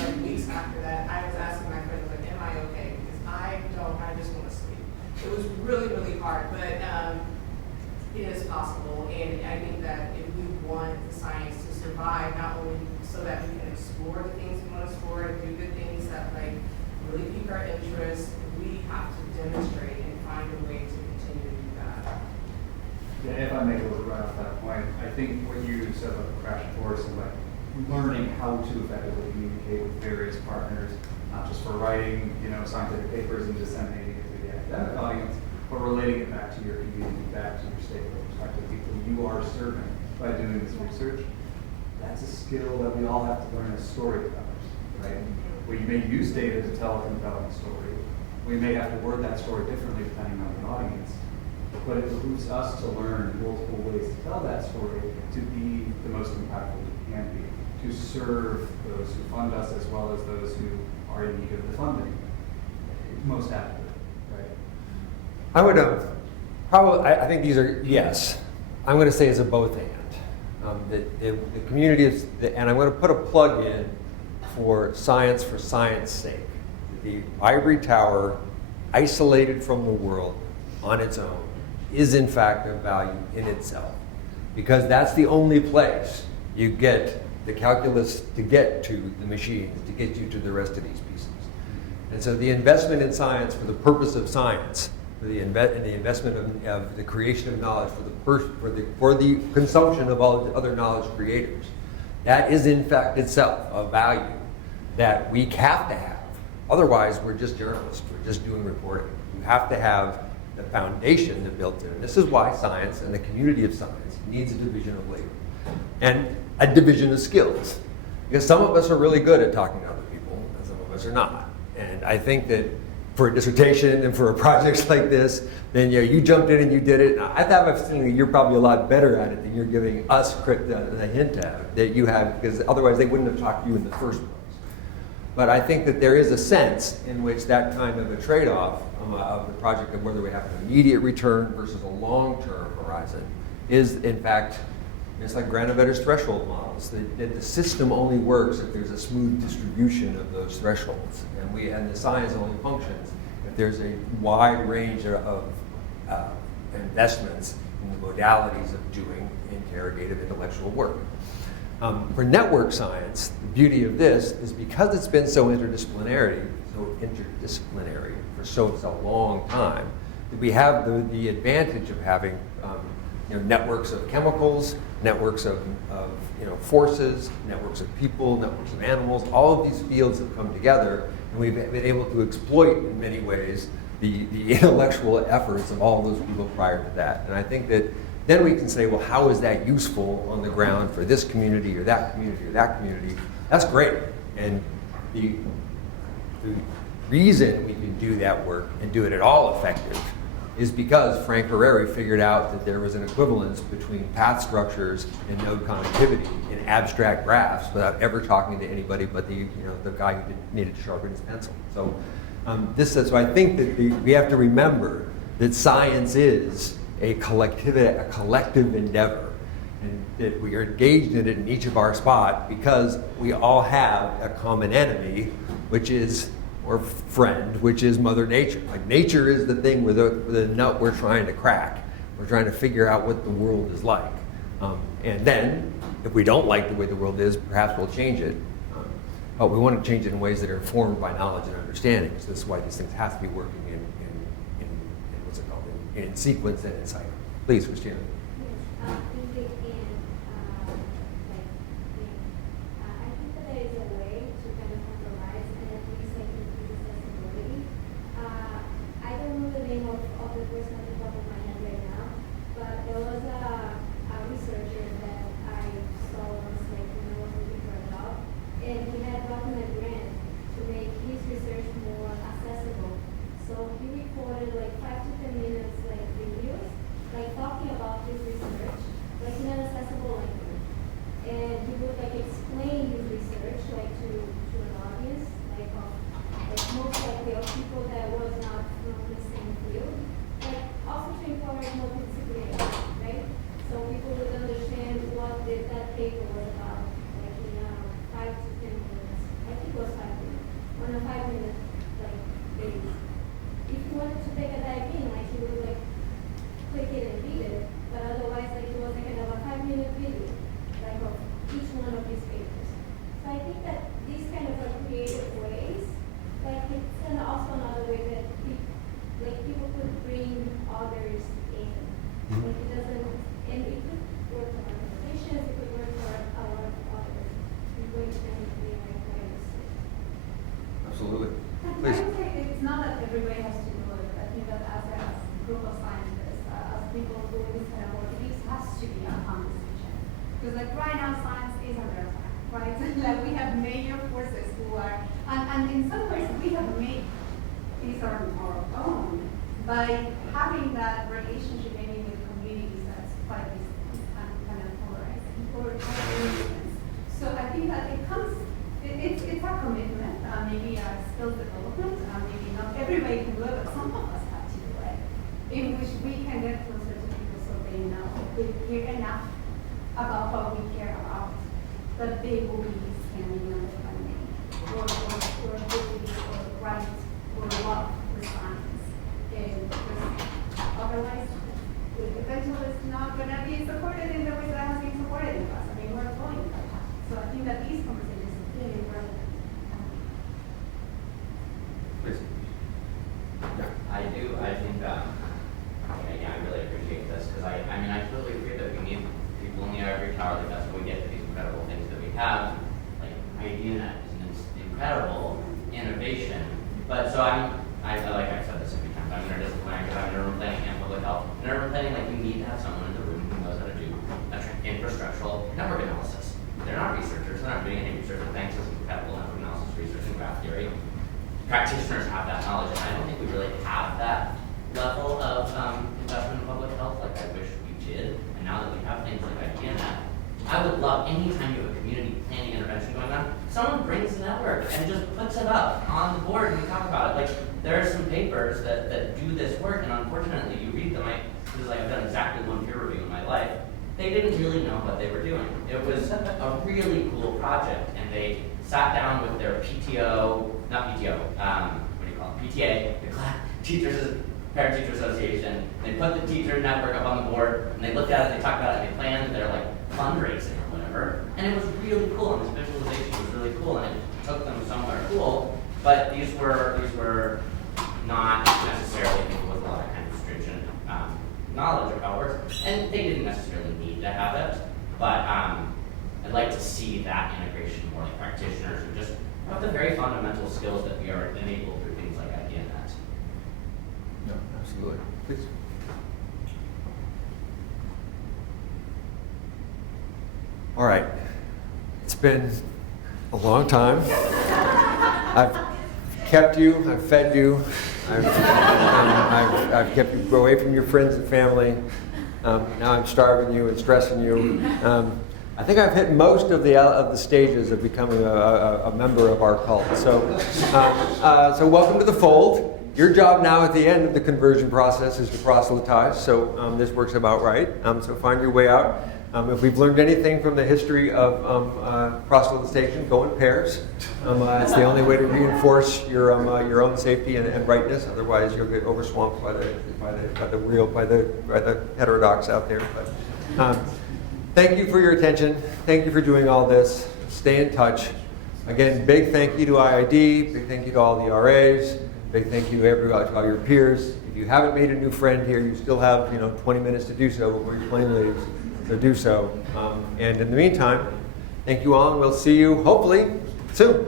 Like weeks after that, I was asking my friends, like, am I okay? Because I just want to sleep. It was really, really hard, but it is possible. And I think that if we want the science to survive, not only so that we can explore the things we want to explore and do the things that like really pique our interest, we have to demonstrate and find a way to continue to do that. Yeah, if I may go right off that point, I think what you said about the crash course and like learning how to effectively communicate with various partners, not just for writing, scientific papers and disseminating it to the academic audience, but relating it back to your community, back to your stakeholders, back to the people you are serving by doing this research. That's a skill that we all have to learn as storytellers. right? We may use data to tell a compelling story. We may have to word that story differently depending on the audience. But it behooves us to learn multiple ways to tell that story to be the most impactful we can be, to serve those who fund us as well as those who are in need of the funding most accurately, right? I would probably, I think these are, yes. I'm going to say it's a both and. The community is, and I'm going to put a plug in for science sake. The ivory tower, isolated from the world on its own, is in fact of value in itself. Because that's the only place you get the calculus to get to the machines, to get you to the rest of these pieces. And so the investment in science for the purpose of science, for the investment of the creation of knowledge for the consumption of all the other knowledge creators, that is in fact itself a value that we have to have. Otherwise, we're just journalists. We're just doing reporting. You have to have the foundation that built in. And this is why science and the community of science needs a division of labor and a division of skills. Because some of us are really good at talking to other people, and some of us are not. And I think that for a dissertation and for a project like this, then you jumped in and you did it. I have a feeling that you're probably a lot better at it than you're giving us a hint at that you have, because otherwise they wouldn't have talked to you in the first place. But I think that there is a sense in which that kind of a trade-off of the project of whether we have an immediate return versus a long-term horizon is, in fact, it's like Granovetter's threshold models. That the system only works if there's a smooth distribution of those thresholds, and the science only functions if there's a wide range of investments in the modalities of doing interrogative intellectual work. For network science, the beauty of this is because it's been so interdisciplinary for such a long time, that we have the advantage of having networks of chemicals, networks of forces, networks of people, networks of animals. All of these fields have come together, and we've been able to exploit in many ways the intellectual efforts of all those people prior to that. And I think that then we can say, well, how is that useful on the ground for this community or that community or that community? That's great. And the reason we can do that work and do it at all effective is because Frank Harari figured out that there was an equivalence between path structures and node connectivity in abstract graphs without ever talking to anybody but the guy who needed to sharpen his pencil. So so I think that we have to remember that science is a collective endeavor, and that we are engaged in it in each of our spot because we all have a common enemy, or friend, which is Mother Nature. Like, nature is the thing with the nut we're trying to crack. We're trying to figure out what the world is like. And then, if we don't like the way the world is, perhaps we'll change it. But we want to change it in ways that are informed by knowledge and understanding. So this is why these things have to be working in what's it called, in sequence and in cycle. Please, Christina. Yes, thinking in, I think that there is a way to kind of compromise and at least like increase accessibility. I don't know the name of the person at the top of my head right now, but there was a researcher that I saw once, like when I was looking for a job, and he had gotten a grant to make his research more accessible. So he recorded like 5 to 10 minutes like videos, like talking about his research, right? Like we have major forces who are, and in some ways we have made these are our own by having that relationship maybe with communities that's quite this kind of polarizing or movements. So I think that it's a commitment, maybe a skills development, maybe not everybody can do it, but some of us have to do it, in which we can get closer to people so they know they care enough about what we care about, that they will be standing on the funding, or ability, or right, or love for science. And otherwise, eventually it's not going to be supported in the way that has been supported in the past. I mean, we're going by that. So I think that these conversations are really relevant. I do. I think, I really appreciate this because I mean, I totally agree that we need people in the ivory tower. Like that's what we get to these incredible things that we have. Like IdeaNet is an incredible innovation. But so I like I've said this a few times. I'm interdisciplinary because I'm in urban planning and public health. In urban planning, like you need to have someone in the room who knows how to do infrastructural network analysis. They're not researchers. They're not doing any research. But thanks to some incredible network analysis research and graph theory, practitioners have that knowledge, and I don't think we really have that level of investment in public health like I wish we did. And now that we have things like IdeaNet, I would love anytime you have a community planning intervention going on, someone brings the network and just puts it up on the board and we talk about it. Like there are some papers that do this work, and unfortunately you read them. This is like I've done exactly one peer review in my life. They didn't really know what they were doing. It was a really cool project, and they sat down with their PTO, not PTO, what do you call it, PTA, the Parent Teacher Association. They put the teacher network up on the board, and they looked at it, they talked about it, and they planned their like fundraising or whatever. And it was really cool, and this visualization was really cool, and it took them somewhere cool. But these were not necessarily people with a lot of kind of stringent knowledge of how it works, and they didn't necessarily need to have it. But I'd like to see that integration more like practitioners who just have the very fundamental skills that we are enabled through things like IdeaNet. No, absolutely. Please. All right. It's been a long time. I've kept you, I've fed you, I've kept you away from your friends and family. Now I'm starving you and stressing you. I think I've hit most of the stages of becoming a member of our cult. So welcome to the fold. Your job now at the end of the conversion process is to proselytize. So this works about right. So find your way out. If we've learned anything from the history of proselytization, go in pairs. It's the only way to reinforce your own safety and rightness. Otherwise, you'll get overswamped by the heterodox out there. But thank you for your attention. Thank you for doing all this. Stay in touch. Again, big thank you to IID. Big thank you to all the RAs. Big thank you to all your peers. If you haven't made a new friend here, you still have 20 minutes to do so before your plane leaves. So do so. And in the meantime, thank you all, and we'll see you hopefully soon.